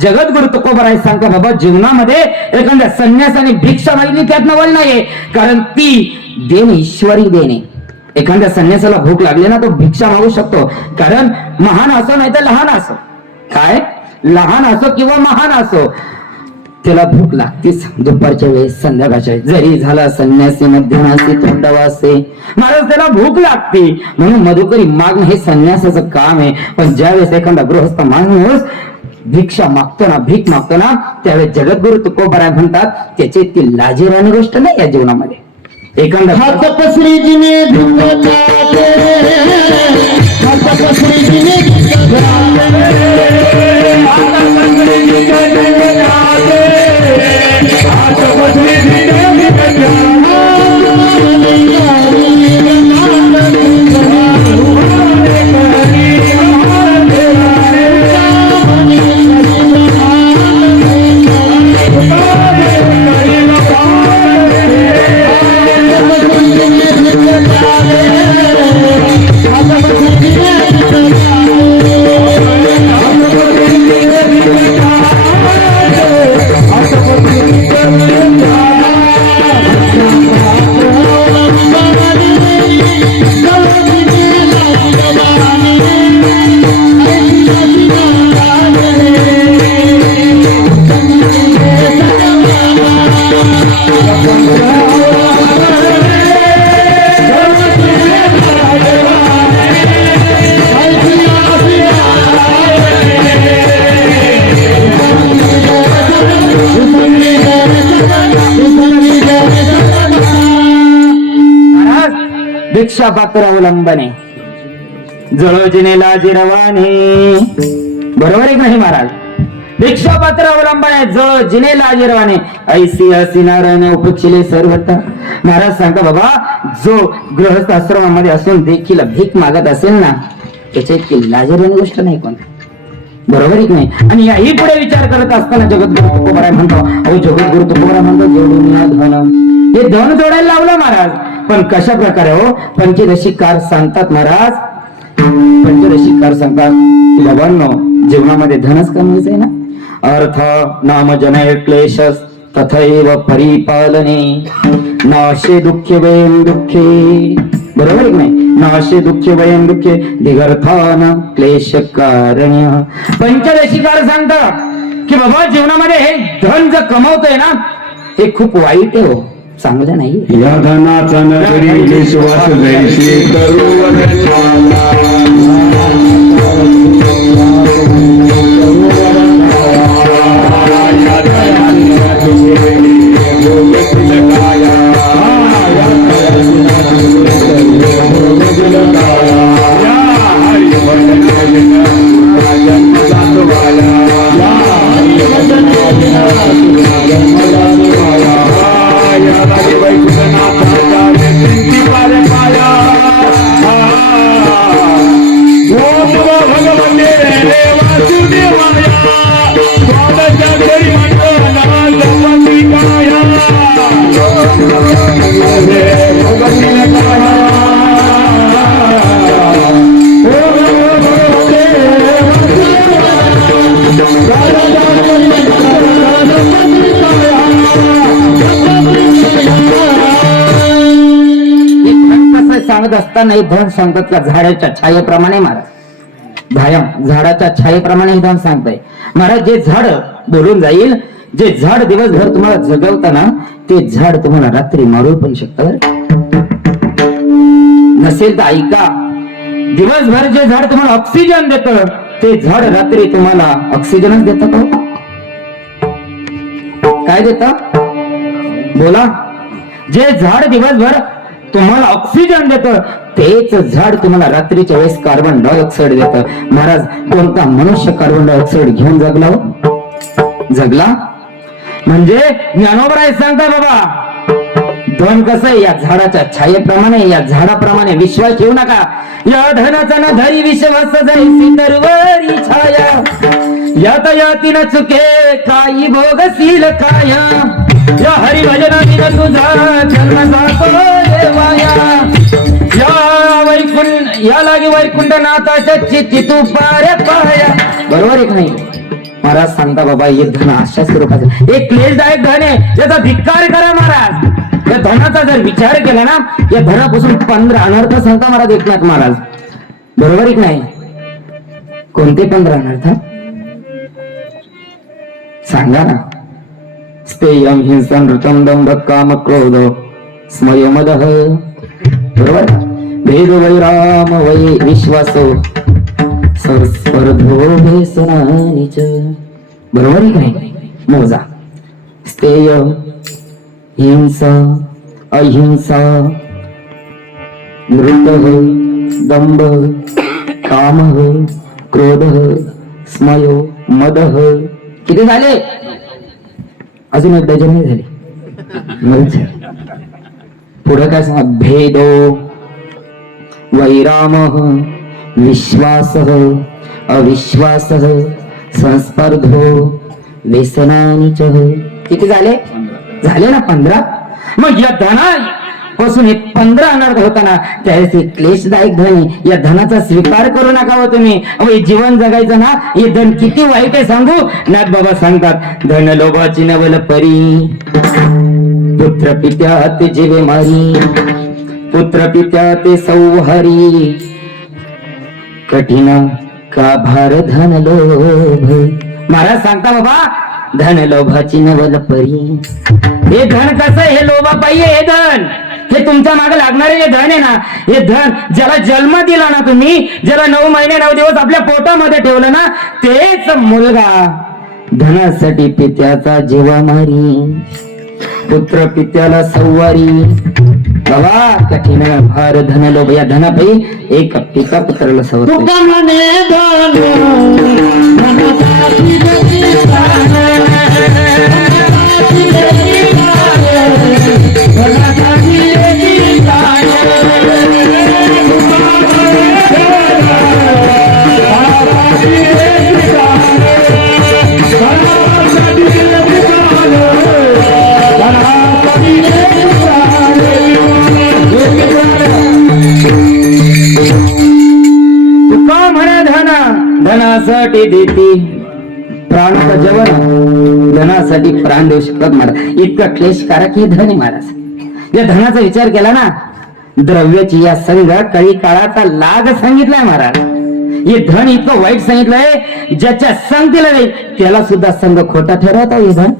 जगद्गुरु तुकोबाराय सांगतात, बाबा जीवनामध्ये एखाद्या संन्यासाने भिक्षा मागितली त्यात नवल नाहीये, कारण ती देणे ईश्वरी देणे. एखाद्या संन्यासाला भूक लागली ना, तो भिक्षा मागू शकतो, कारण महान असो नाही तर लहान असो, काय लहान असो किंवा महान असो, त्याला भूक लागतेच दुपारच्या वेळेस, संध्याकाळच्या वेळेस. जरी झाला संन्यासी मध्यमासी तोंडवासे, महाराज त्याला भूक लागते म्हणून मधुकरी मागणं हे संन्यासाचं काम आहे. पण ज्यावेळेस एखादा गृहस्थ माणूस भिक्षा मागतो ना, भीक मागतो ना, त्यावेळेस जगद्गुरु तुकोबाराय म्हणतात, त्याची ती लाजिरवाणी गोष्ट नाही या जीवनामध्ये. एखादा हात पसरीजीने भिक्षा पात्र अवलंबने जळो जिनेला जिरवाने. बरोबर आहे नाही महाराज? भिक्षा पात्र अवलंबने जळो जिनेला जिरवाने, ऐसी हसी नारायण उपचिले सर्वता. महाराज सांगता, बाबा जो गृहस्थ आश्रमामध्ये असून देखील भीक मागत असेल ना, त्याच्या इतकी लाजिरवाणी गोष्ट नाही कोण. बरोबर आहे की नाही? आणि याही पुढे विचार करत असताना जगद्गुरु तुकोबाराय म्हणतो, अहो जगद्गुरु तुकोबाराय म्हणतो जोडून या धन, हे धन जोडायला लावलं महाराज. पण कशा प्रकारे हो? पंचदशीकार सांगतात महाराज, पंचदशीकार सांगतात की बाबांनो, जीवनामध्ये धनच कमवायचं आहे ना. अर्थ नाम जनय क्लेश तथैव परिपालने, नाशे दुःखे वयं दुःखे, बरोबर आहे की नाही? नाशे दुःखे वयं दुःखे दिगर्थान क्लेश कारण्य. पंचदशीकार सांगतात की बाबा जीवनामध्ये हे धन जर कमवतोय ना, हे खूप वाईट आहे हो, चांगलं नाही. या धनाचा नगरी विश्वास जैसे करुवर सांगत असताना हे धन सांगतात का झाडाच्या छायेप्रमाणे महाराज, झाडाच्या छायेप्रमाणे हे धन सांगताय महाराज. जे झाड बोलून जाईल, जे झाड दिवसभर तुम्हाला जगवताना, ते झाड तुम्हाला रात्री मारू पण शकतं. नसेल तर ऐका, दिवसभर जे झाड तुम्हाला ऑक्सिजन देतं, ते झाड रात्री तुम्हाला ऑक्सिजनच देतं का? काय देतं बोला? जे झाड दिवसभर तुम्हाला ऑक्सिजन देतं, तेच झाड तुम्हाला रात्रीच्या वेळेस कार्बन डायऑक्साईड देतं. महाराज, कोणता मनुष्य कार्बन डायऑक्साईड घेऊन जगला हो? जगला म्हणजे ज्ञानोबराय सांगता बाबा, धन कसं आहे? या झाडाच्या छायेप्रमाणे, या झाडाप्रमाणे विश्वास ठेवू नका. या धनाचा न धरी विश्वास जैसी तरवरी छाया, यात याती न चुके काही भोगशील काया, या हरिभजनाने न तुझा जन्म जातो देवाया, या वैकुंठ या लागे वैकुंठ नाथाच्या चित्ती तू पाया पाया. बरोबर आहे का नाही? महाराज सांगता बाबा, हे धन अशा स्वरूपाचं एक क्लेशदायक धन आहे, याचा धिक्कार करा महाराज. या धनाचा जर विचार केला ना, या धनापासून 15 अनर्थ सांगता महाराज एकनाथ महाराज. बरोबर आहे की नाही? कोणते 15 अनर्थ सांगा ना. स्थेयम हिंसा नृतम दंभ काम क्रोध स्मय मदः, बरोबर? भेद वैराम वै विश्वासो स्पर्धो व्यसनानिच, बरोबर आहे की नाही? मोजा. स्थेय, हिंसा, अहिंसा, नृतः, दंभ, काम, क्रोध, स्मयो, मदः. किती झाले? अजून एक डझन नाही झाले. पुढे काय सांगा? भेदो वैराम विश्वास अविश्वास संस्पर्धो व्यसनानिच. किती झाले? झाले ना 15. मग या धना पासून हे 15 अनर्थ होताना त्यावेळेस हे क्लेशदायक धन, या धनाचा स्वीकार करू नका हो तुम्ही. हे जीवन जगायचं ना, हे धन किती वाईट आहे सांगू? नाथ बाबा सांगतात, धन लोभाची नवल परी, पुत्र पित्या ते जीवे मारी, पुत्र पित्या ते सौहरी, कठीण का भार धन लोभ. महाराज सांगता बाबा, धन लोभाची नवल परी. हे धन कसं? हे लोभा पाहिजे. हे धन, हे तुमच्या मागे लागणारे जे धन आहे ना, हे धन ज्याला जन्म दिला ना तुम्ही, ज्याला 9 महिने 9 दिवस आपल्या पोटामध्ये ठेवलं ना, तेच मुलगा धनासाठी पित्याचा जीवा मारी, पुत्र पित्याला सव्वारी. बाबा, कठीण भार धन लोभ. या धनापायी एक पिता पुत्राला सवरतो. Yeah. जीवाटी देती प्राणाचा जेवण धनासाठी प्राण देऊ शकतात महाराज. इतका क्लेशकारक हे धन आहे महाराज. या धनाचा विचार केला ना, द्रव्याची या संघ काही काळाचा लाग सांगितलाय महाराज. हे धन इतकं वाईट सांगितलंय, ज्याच्या संग दिला नाही त्याला सुद्धा संघ खोटा ठरवता हे धन.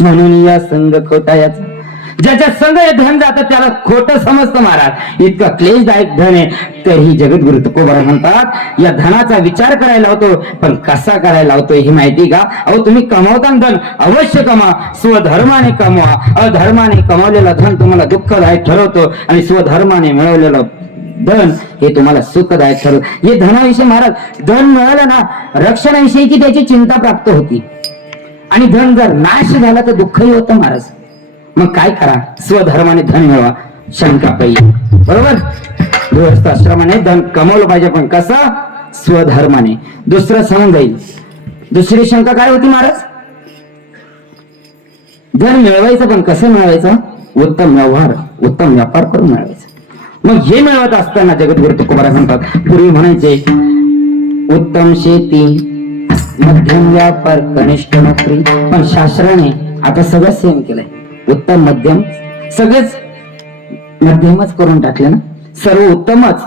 म्हणून या संघ खोटा याचा, ज्याच्या संघ हे धन जातं त्याला खोटं समजतं महाराज. इतका क्लेशदायक धन आहे. तर ही जगद्गुरु तुकोबाराय म्हणतात या धनाचा विचार करायला होतो, पण कसा करायला होतो हे माहिती का? अहो तुम्ही कमावताना धन अवश्य कमा, स्वधर्माने कमवा. अधर्माने कमावलेला धन तुम्हाला दुःखदायक ठरवतो आणि स्वधर्माने मिळवलेलं धन हे तुम्हाला सुखदायक ठरवत. हे धनाविषयी महाराज, धन मिळालं ना रक्षणाविषयीची त्याची चिंता प्राप्त होती, आणि धन जर नाश झाला तर दुःखही होतं महाराज. मग काय करा? स्वधर्माने धन मिळवा, शंका पाहिजे. बरोबर? गृहस्थ आश्रमाने धन कमवलं पाहिजे, पण कसं? स्वधर्माने. दुसरं सांगून जाईल. दुसरी शंका काय होती महाराज? धन मिळवायचं पण कसं मिळवायचं? उत्तम व्यवहार, उत्तम व्यापार करून मिळवायचं. मग हे मिळवत असताना जगद्गुरु तुकोबाराय म्हणतात, पूर्वी म्हणायचे उत्तम शेती, मध्यम व्यापार, कनिष्ठ नोकरी. पण शास्त्राने आता सगळं सेम केलंय. उत्तम मध्यम सगळेच मध्यमच करून टाकले ना. सर्व उत्तमच.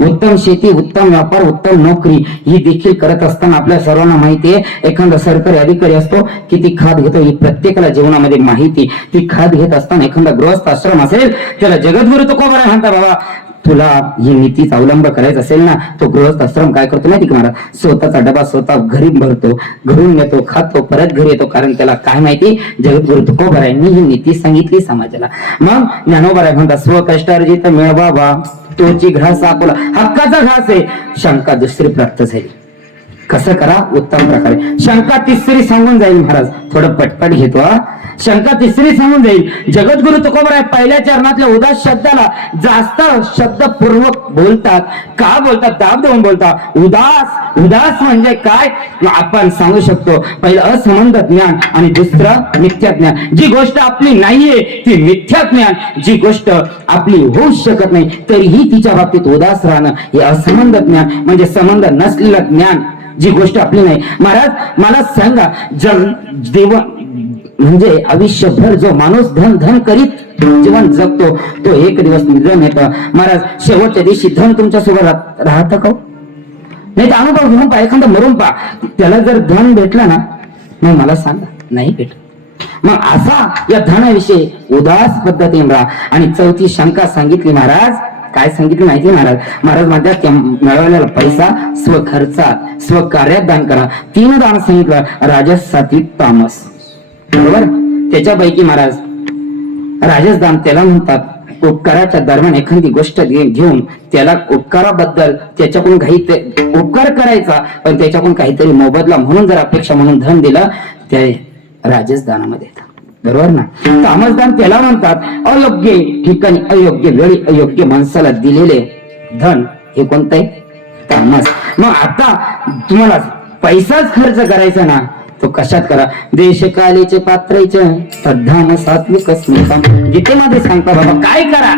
उत्तम शेती, उत्तम व्यापार, उत्तम नोकरी ही देखील करत असताना आपल्या सर्वांना माहिती आहे, एखादा सरकारी अधिकारी असतो किती खात घेतो ही प्रत्येकाला जीवनामध्ये माहिती. ती खात घेत असताना एखादा गृहस्थ आश्रम असेल त्याला जगद्गुरु तुकोबाराय म्हणता, बाबा तुला ही नीतीचा अवलंब करायचा असेल ना, तो गृहस्थ आश्रम काय करतो माहिती का महाराज? स्वतःचा डबा स्वतः घरी भरतो, घरून येतो, खातो, परत घरी येतो. कारण त्याला काय माहिती? जगद्गुरु तुकोबारायांनी ही नीती सांगितली समाजाला. मग ज्ञानोबाराय म्हणतात, स्वकष्टार्जित मिळवावा तोची घास आपला, हक्काचा घास आहे. शंका दुसरी प्राप्त झाली. कसं करा? उत्तम प्रकारे. शंका तिसरी सांगून जाईल महाराज. थोडं पटपट घेतो हा. शंका तिसरी सांगून जाईल. जगद्गुरु तुकोबाराय पहिल्या चरणातल्या उदास शब्दाला जास्त शब्दपूर्वक बोलतात. का बोलतात? दाब देऊन बोलतात. उदास, उदास म्हणजे काय आपण सांगू शकतो. पहिलं असंबंध ज्ञान आणि दुसरं मिथ्या ज्ञान. जी गोष्ट आपली नाहीये ती मिथ्या ज्ञान, जी गोष्ट आपली होऊच शकत नाही तरीही तिच्या बाबतीत उदास राहणं हे असंबंध ज्ञान, म्हणजे संबंध नसलेलं ज्ञान, जी गोष्ट आपली नाही. महाराज मला सांगा, देव म्हणजे आयुष्यभर जो माणूस धन धन करीत जीवन जगतो तो एक दिवस निधन येतं. महाराज शेवटच्या दिवशी धन तुमच्या सोबत राहतं का? नाही तर अनुभव घेऊन पहा, एखादा मरून पहा, त्याला जर धन भेटलं ना, मग मला सांगा नाही भेटत. मग असा या धनाविषयी उदास पद्धतीने राहा. आणि चौथी शंका सांगितली महाराज. काय सांगितलं माहिती महाराज? महाराज म्हणतात मिळवलेला पैसा स्वखर्चात, स्वकार्यात दान करा. 3 दान सांगितलं, राजस, सात्विक, तामस. बरोबर? त्याच्यापैकी महाराज राजस दान त्याला म्हणतात उपकाराच्या दरम्यान एखादी गोष्ट घेऊन त्याला उपकाराबद्दल त्याच्याकडून काही उपकार करायचा, पण त्याच्याकडून काहीतरी मोबदला म्हणून जर अपेक्षा म्हणून धन दिलं, ते राजस दानामध्ये येतं. बरोबर ना? तामसदान त्याला म्हणतात अयोग्य ठिकाणी, अयोग्य वेळी, अयोग्य माणसाला दिलेले धन हे कोणतं आहे? तामस. मग आता तुम्हाला पैसाच खर्च करायचा ना, तो कशात करा? देशकालीचे पात्रायचे श्रद्धाम सात्विक स्मितम. गीतेमध्ये सांगता बाबा काय करा?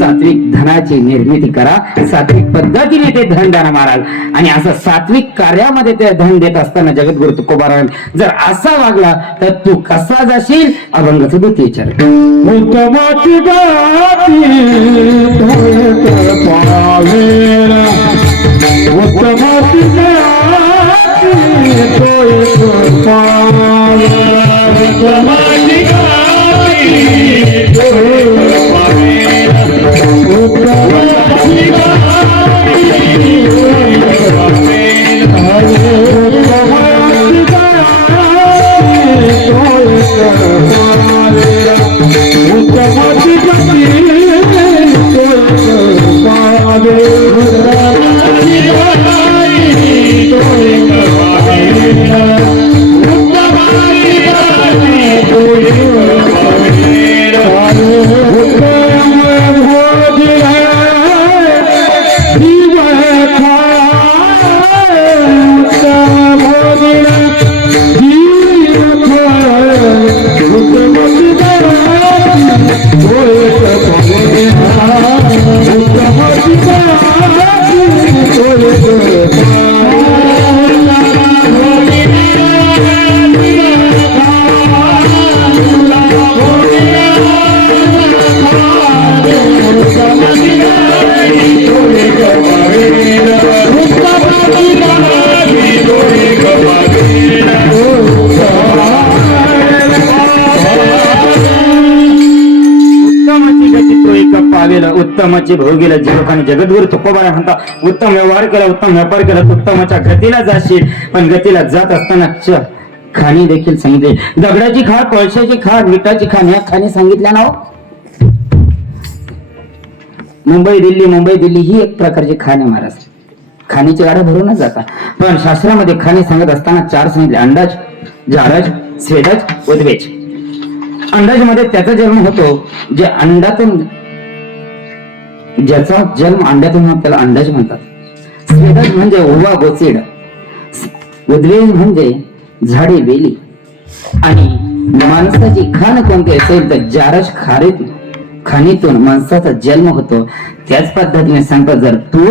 सात्विक धनाची निर्मिती करा, सात्विक पद्धतीने ते धन द्या महाराज. आणि असं सात्विक कार्यामध्ये ते धन देत असताना जगद्गुरु तुकोबाराय जर असा वागला तर तू कसा जाशील? अभंगाचं 2 चरण. उत्तमाची गाती उत्तमाची तो एक पावेल उत्तमाचे भोगेला जीवखाने जगद्गुरु तुकोबाराय म्हणता उत्तम व्यवहार केला उत्तम व्यापार केला उत्तमाच्या गतीला जाशील. पण गतीला जात असताना खाणी देखील सांगितले. दगडाची खाण, कोळशाची खाण, मिठाची खाण या खाणी सांगितल्या ना हो. मुंबई दिल्ली ही एक प्रकारची खाण आहे महाराज. खाणीची गाड्या भरूनच जातात. पण शास्त्रामध्ये खाणी सांगत असताना 4 सांगितले: अंडाज, जारज, स्वेदज, उद्वेज. अंडाज मध्ये त्याचा जन्म होतो जे अंडातून, ज्याचा जन्म अंड्यातून होतो त्याला अंडाज म्हणतात. स्वेदज म्हणजे उवा गोचीड, उद्वेज म्हणजे झाडे बेली. आणि माणसाची खाण कोणती असेल तर जारज खाणीतून माणसाचा जन्म होतो. त्याच पद्धतीने सांगतात, जर तू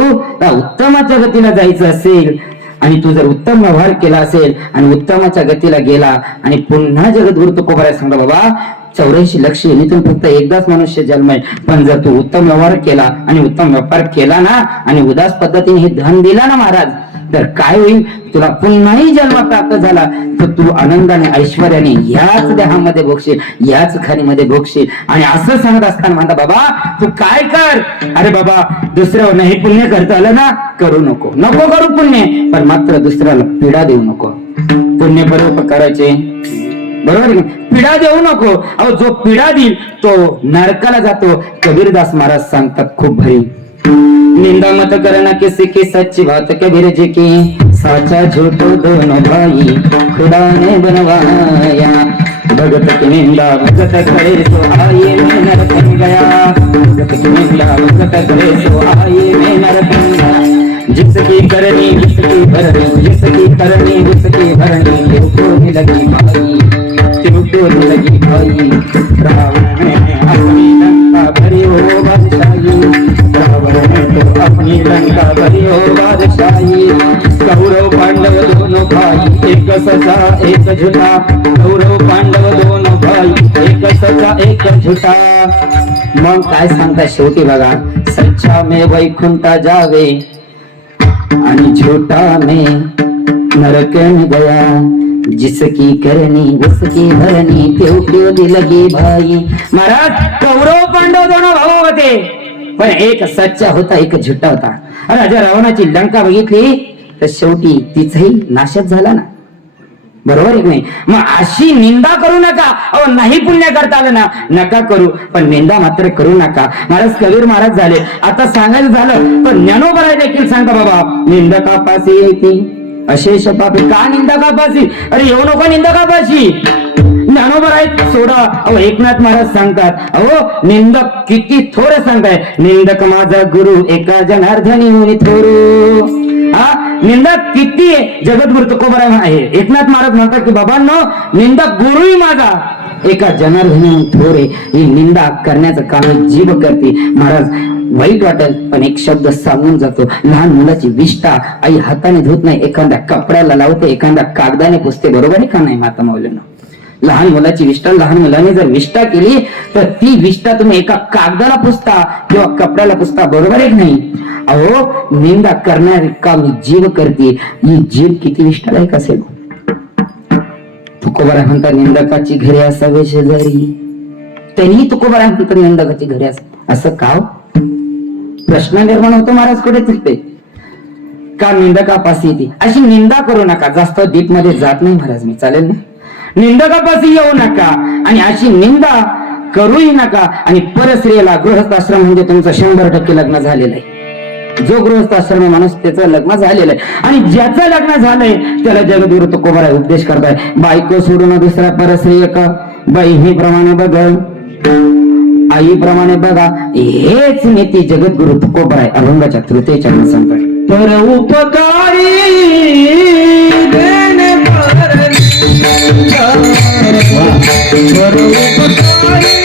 उत्तमाच्या गतीला जायचं असेल आणि तू जर उत्तम व्यवहार केला असेल आणि उत्तमाच्या गतीला गेला आणि पुन्हा जगद्गुरु तुकोबाराय सांगता, बाबा 84 लक्ष येणीतून फक्त एकदाच मनुष्य जन्म आहे. पण जर तू उत्तम व्यवहार केला आणि उत्तम व्यापार केला ना आणि उदास पद्धतीने हे धन दिला ना महाराज, तर काय होईल, तुला पुन्हाही जन्म प्राप्त झाला तर तू आनंदाने ऐश्वर्याने याच देहामध्ये भोगशील, याच खाणीमध्ये भोगशील. आणि असं सांगत असताना म्हणता, बाबा तू काय कर, अरे बाबा दुसऱ्यावर नाही पुण्य करता आलं ना, करू नको करू पुण्य, पण मात्र दुसऱ्याला पीडा देऊ नको. पुण्य बरोबर करायचे, बरोबर आहे, पीडा देऊ नको. अहो जो पीडा देईल तो नरकाला जातो. कबीरदास महाराज सांगतात खूप भारी, निंदा मत करना किसी की सच्ची बात कबीर जी की, साचा झूठो दोनों भाई खुदा ने बनवाया. भगत की निंदा भगत करे तो आइए में नरक गया, भगत की निंदा भगत करे तो आइए में नरक गया. जिसकी करनी जिसकी भरनी, जिसकी करनी जिसकी भरनी, तिनको ही लगी भाई, तिनको ही लगी भाई. रावण ने अपनी लंका भरी हो बादशाही, रावण ने तो अपनी लंका भरी हो बादशाही. कौरव पांडव दोनों भाई एक सचा एक झूठा, कौरव पांडव दोनों भाई एक सचा एक झूठा. मग काय सांगता शेवटी बघा, सच्चा में वैकुंठा जावे आणि झूठा में नरक में गया. जिसकी करनी उसकी भरनी, त्यो त्यो दिलगी भाई. महाराज कौरव पांडव दोनों भाऊ होते, पण एक सच्चा होता एक झुट्टा होता. राजा रावणाची लंका बघितली तर शेवटी तिचाही नाशच झाला ना, बरोबर आहे की नाही. मग अशी निंदा करू नका. अहो नाही पुण्य करता आलं ना, नका करू, पण निंदा मात्र करू नका. महाराज कबीर महाराज झाले. आता सांगायचं झालं तर ज्ञानोबराय देखील सांगता, बाबा निंदकापासी येते अशेष पापी. का निंदकापासी, अरे येऊ नको निंदकापाशी. ज्ञानोबराय सोडा. अहो एकनाथ महाराज सांगतात, अहो निंदक किती थोडं सांगताय, निंदक माझा गुरु एका जनार्दनी होऊन थोरू. हा निंदक किती आहे, जगद्गुरु तुकोबाराय आहे. एकनाथ महाराज म्हणतात की बाबांनो, निंदक गुरुही माझा एका जनार्दनी थोरे. ही निंदा करण्याचं काम जीभ करते. महाराज वाईट वाटेल पण एक शब्द सांगून जातो. लहान मुलाची विष्ठा आई हाताने धुत नाही, एखाद्या कपड्याला लावते, एखाद्या कागदाने पुसते, बरोबर आहे का नाही माता मौल्यांना. लहान मुलाची विष्ठा, लहान मुलाने जर विष्ठा केली तर ती विष्ठा तुम्ही एका कागदाला पुसता किंवा कपड्याला पुसता, बरोबर आहे की नाही. अहो निंदा करणारी काम जीव करते. ही जीव किती विष्ठालायक असेल. तुकोबाराय म्हणतात, निंदकाची घरे असावे शेजारी. त्यांनी तुकोबाराय म्हणतात निंदकाची घरे असावी. असं का प्रश्न निर्माण होतो महाराजकडे तिथे. का निंदकापासी येते, अशी निंदा करू नका. जास्त डीप मध्ये जात नाही महाराज मी, चालेल ना. निंदकापासी येऊ नका आणि अशी निंदा करूही नका. आणि परस्त्रीला गृहस्थाश्रम म्हणजे तुमचं 100% लग्न झालेलं आहे. जो गृहस्थाश्रम माणूस त्याचं लग्न झालेलं आहे आणि ज्याचं लग्न झालंय त्याला जगद्गुरु तुकोबाराय उपदेश करताय, बायको सोडून दुसरा परस्त्री का बाई प्रमाणे बघ, आई प्रमाणे बघा. हेच नीती जगद्गुरु तुकोबाराय अभंगाच्या तृतीय चरण सांगताय. पर उपकारी देने पर उपकारी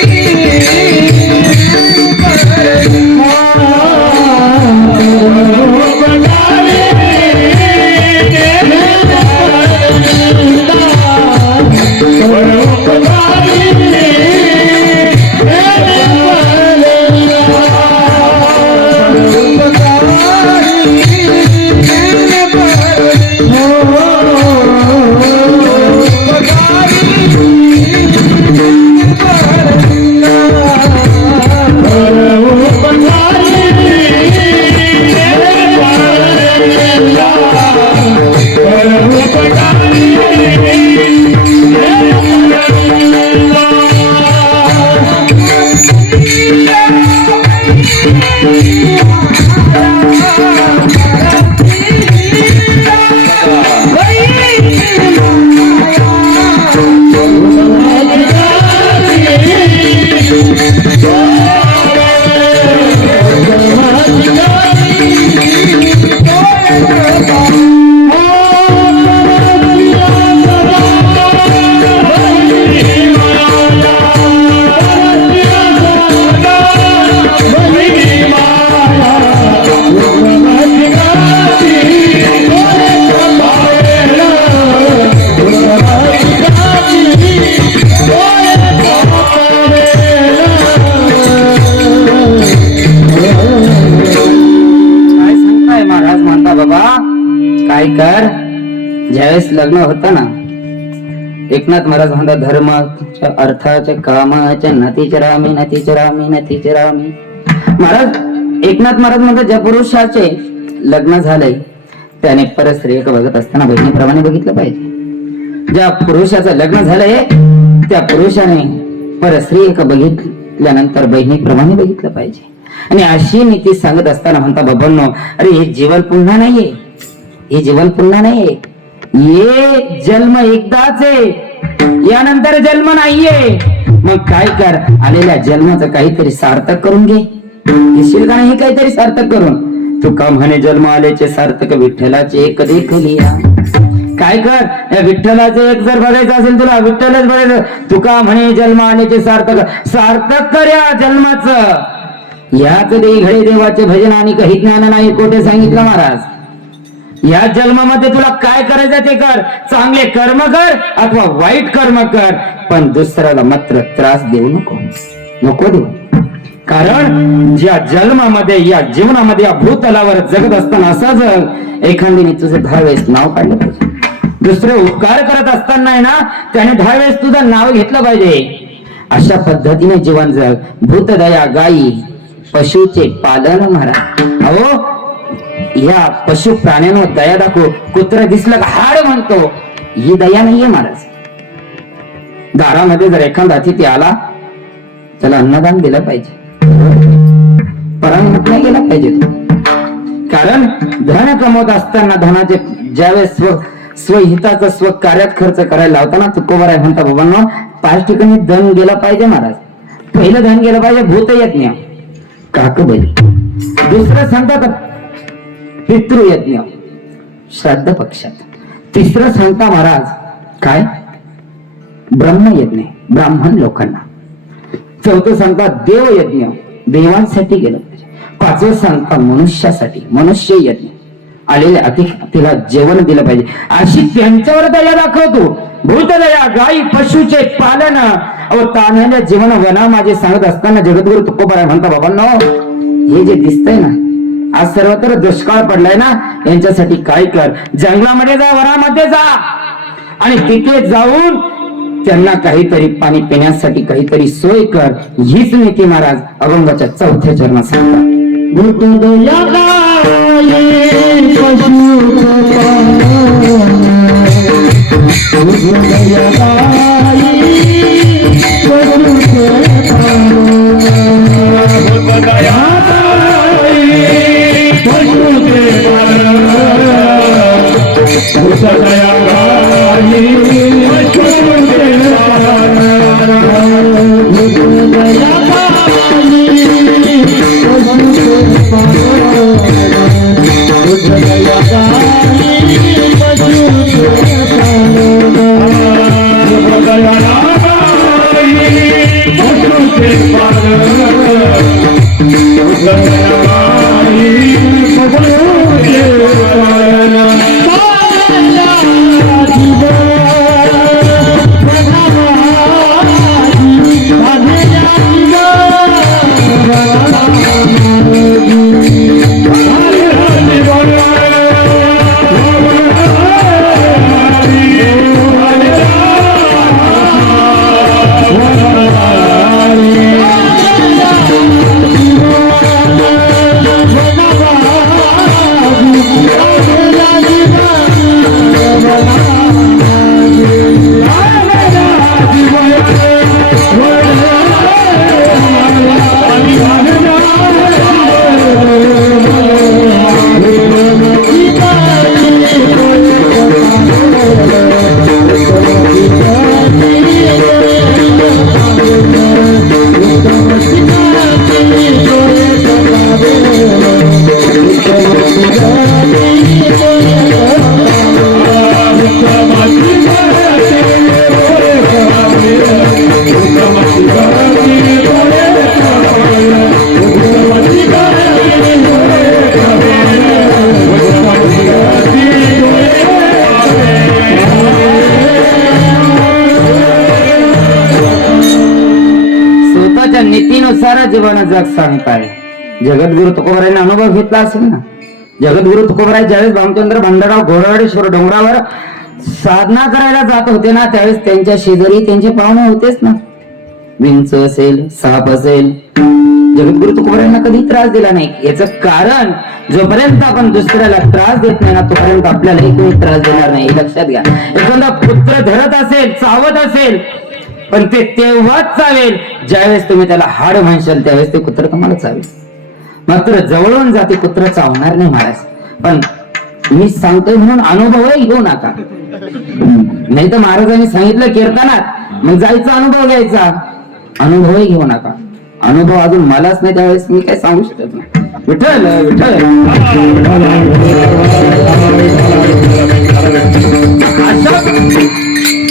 ज्यावेळेस लग्न होतं ना, एकनाथ महाराज म्हणतात धर्माच्या अर्थाच्या कामाच्या नतीचे रामी नतीचे रामी नतीचे रामी. महाराज एकनाथ महाराज म्हणतात ज्या पुरुषाचे लग्न झालंय त्याने परस्त्री एक बघत असताना बहिणीप्रमाणे बघितलं पाहिजे. ज्या पुरुषाचं लग्न झालंय त्या पुरुषाने परस्त्री एक बघितल्यानंतर बहिणीप्रमाणे बघितलं पाहिजे. आणि अशी नीती सांगत असताना म्हणता बाबांनो, अरे हे जीवन पुन्हा नाहीये, हे जीवन पुन्हा नाहीये, ये जन्म एकदाच आहे, यानंतर जन्म नाहीये. मग काय कर, आलेल्या जन्माचं काहीतरी सार्थक करून घे. घेशील का नाही काहीतरी सार्थक करून? तुका म्हणे जन्म आल्याचे सार्थक विठ्ठलाचे एक देखलिया. काय कर, या विठ्ठलाचे एक जर बघायचं असेल तुला, विठ्ठलच बघायचं, तुका म्हणे जन्म आल्याचे सार्थक सार्थक कर या जन्माचं. याच देई घडे देवाचे भजन आणि काही ज्ञान नाही कोठे सांगितलं महाराज. या जन्मामध्ये तुला काय करायचं ते कर, चांगले कर्म कर अथवा वाईट कर्म कर, पण दुसऱ्याला मात्र त्रास देऊ नको, नको देऊ. कारण ज्या जन्मामध्ये या जीवनामध्ये या भूतलावर जगत असताना असा जग एखाद्याने तुझं 10 वेळेस नाव काढलं पाहिजे. दुसरे उपकार करत असताना आहे ना त्याने 10 वेळेस तुझं नाव घेतलं पाहिजे. अशा पद्धतीने जीवन जग. भूतदया गायी पशुचे पालन महाराज. अहो या पशु प्राण्यांवर दया दाखव. कुत्र दिसलं का हाड म्हणतो, ही दया नाहीये महाराज. दारामध्ये जर एखादा अतिथी आला त्याला अन्नदान दिलं पाहिजे, परांगणात नाही गेला पाहिजे. कारण धन कमवत असताना धनाचे ज्यावेळेस स्वहिताचा स्व कार्यात खर्च करायला लावताना तुकोबर आहे म्हणता बाबांनो, 5 ठिकाणी धन गेला पाहिजे महाराज. पहिलं धन गेलं पाहिजे भूतयज्ञ काकबली, दुसरं सांगतात पितृयज्ञ श्राद्ध पक्षात, तिसरं सांगता महाराज काय ब्रह्मयज्ञ ब्राह्मण लोकांना, चौथं सांगता देवयज्ञ देवांसाठी गेलं पाहिजे, 5वं सांगता मनुष्यासाठी मनुष्य यज्ञ आलेल्या अतिथीला जेवण दिलं पाहिजे. अशी त्यांच्यावर दया दाखवतो. भूतदया गायी पशुचे पालन व तान्ह्याच्या जीवन वना माझे सांगत असताना जगद्गुरु तुकोबाराय म्हणता बाबांनो, हे जे दिसतंय ना आज सर्वत्र दुष्काळ पडलाय ना, यांच्यासाठी काय कर, जंगलामध्ये जा, वनामध्ये जा आणि तिथे जाऊन त्यांना काहीतरी पाणी पिण्यासाठी काहीतरी सोय कर. हीच नीती महाराज अभंगाच्या 4थ्या चरणात सांगतात. नीतीनुसार जीवन जग सांगताय. जगद्गुरु तुकोबारायांनी अनुभव घेतला असेल ना. जगद्गुरु तुकोबाराय ज्यावेळेस भामचंद्र भंडारराव घोरवाडेश्वर डोंगरावर साधना करायला जात होते ना त्यावेळेस त्यांच्या शेजारी त्यांचे पाहुणे होतेच ना. विंच असेल, साप असेल. जगद्गुरु तुकोबारायांना कधी त्रास दिला नाही. याचं कारण जोपर्यंत आपण दुसऱ्याला त्रास देत नाही ना तोपर्यंत आपल्यालाही कोणी त्रास देणार नाही, हे लक्षात घ्या. एखादा पुत्र धरत असेल, चावत असेल, पण ते तेव्हाच चावेल ज्यावेळेस तुम्ही त्याला हाड म्हणशाल, त्यावेळेस ते कुत्र तुम्हाला चावेल. मात्र जवळून जाते कुत्र चावणार नाही महाराज. पण मी सांगतोय म्हणून अनुभवही घेऊ नका. नाही तर महाराजांनी सांगितलं कीर्तनात, मग जायचा अनुभव घ्यायचा, अनुभवही घेऊ नका. अनुभव अजून मलाच नाही त्यावेळेस मी काय सांगू शकत नाही. विठ्ठल विठ्ठल.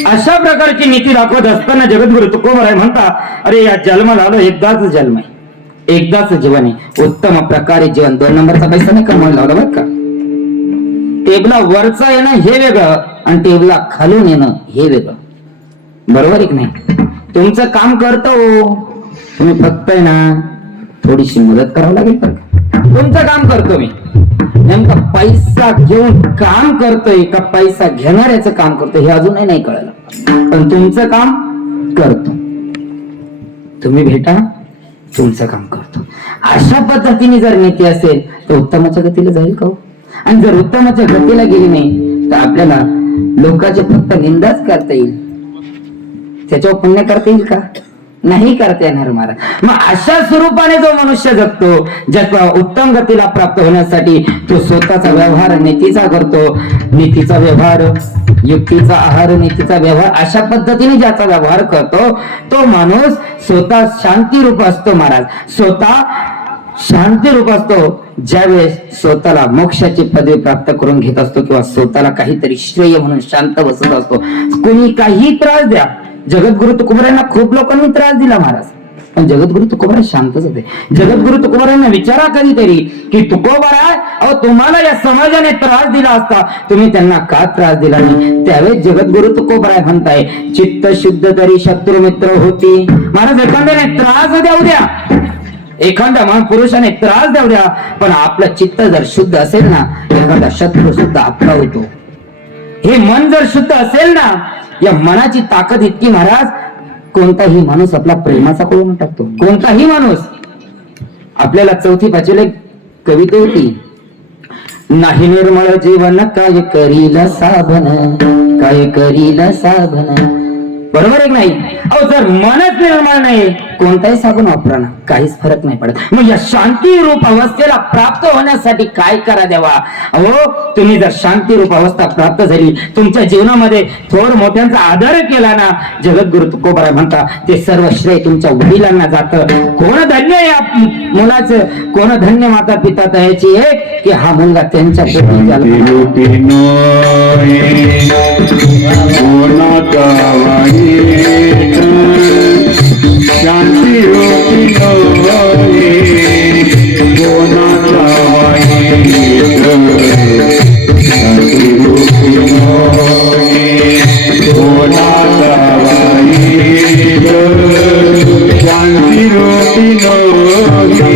अशा प्रकारची नीती दाखवत असताना जगद्गुरु तुकोबाराय म्हणता, अरे या जन्माला आलो एकदाच जन्म आहे, एकदाच जीवन आहे, उत्तम प्रकारे जीवन. 2 नंबरचा पैसा नाही कमवायला लावला बरं का. टेबला वरचा येणं हे वेगळं आणि टेबला खालून येणं हे वेगळं. बरोबर आहे की नाही? तुमचं काम करतो तुम्ही, फक्त आहे ना थोडीशी मदत करावं लागेल बरं का. तुमचं काम करतो मी, नेमका पैसा घेऊन काम करतोय का पैसा घेणाऱ्याचं काम करतोय हे अजूनही नाही कळलं. पण तुमचं काम करतो, तुम्ही भेटा, तुमचं काम करतो. अशा पद्धतीने जर नीती असेल तर उत्तमाच्या गतीला जाईल का? आणि जर उत्तमाच्या गतीला गेली नाही तर आपल्याला लोकांचे फक्त निंदाच करता येईल, त्याच्यावर पुण्य करता येईल का? नाही करता येणार महाराज. मग अशा स्वरूपाने जो मनुष्य जगतो, ज्याचा उत्तम गतीला प्राप्त होण्यासाठी तो स्वतःचा व्यवहार नीतीचा करतो, नीतीचा व्यवहार, युक्तीचा आहार, नीतीचा व्यवहार, अशा पद्धतीने ज्याचा व्यवहार करतो तो माणूस स्वतः शांती रूप असतो महाराज. स्वतः शांती रूप असतो ज्यावेळेस स्वतःला मोक्षाची पदवी प्राप्त करून घेत असतो किंवा स्वतःला काहीतरी श्रेय म्हणून शांत बसत असतो. कोणी काही त्रास द्या, जगद्गुरु तुकोबारायांना खूप लोकांनी त्रास दिला महाराज, पण जगद्गुरु तुकोबाराय शांतच होते. जगद्गुरु तुकोबारायांना विचारा कधीतरी की तुकोबाराय, अहो तुम्हाला या समाजाने त्रास दिला असता, तुम्ही त्यांना का त्रास दिला नाही? त्यावेळेस जगद्गुरु तुकोबाराय म्हणताय, चित्त शुद्ध तरी शत्रू मित्र होती. महाराज एखाद्याने त्रास देऊ द्या, एखाद्या महापुरुषाने त्रास देऊ द्या, पण आपलं चित्त जर शुद्ध असेल ना, एखादा शत्रू सुद्धा आपला होतो. हे मन जर शुद्ध असेल ना, या मनाची ताकद इतकी महाराज, कोणताही माणूस आपला प्रेमाचा कळून टाकतो. कोणताही माणूस. आपल्याला 4थी 5वी कविता होती, नाही निर्मळ जीवन काय करील साधन, काय करील साधन. बरोबर आहे की नाही? अहो जर मनच निर्मळ नाही, कोणताही साबण वापरा ना, काहीच फरक नाही पडत. मग या शांती रूप अवस्थेला प्राप्त होण्यासाठी काय करा द्यावा? अहो तुम्ही जर शांती रूप अवस्था प्राप्त झाली, तुमच्या जीवनामध्ये थोर मोठ्यांचा आदर केला ना, जगद्गुरु तुकोबाराय म्हणता ते सर्व श्रेय तुमच्या वडिलांना जातं. कोण धन्य या मुलाचं, कोण धन्य माता पिता त्याची आहे की हा मुलगा त्यांच्या शांती होती कोणाचा वाईट, शांती होती कोणाचा वाईट, शांती होती कोणाचा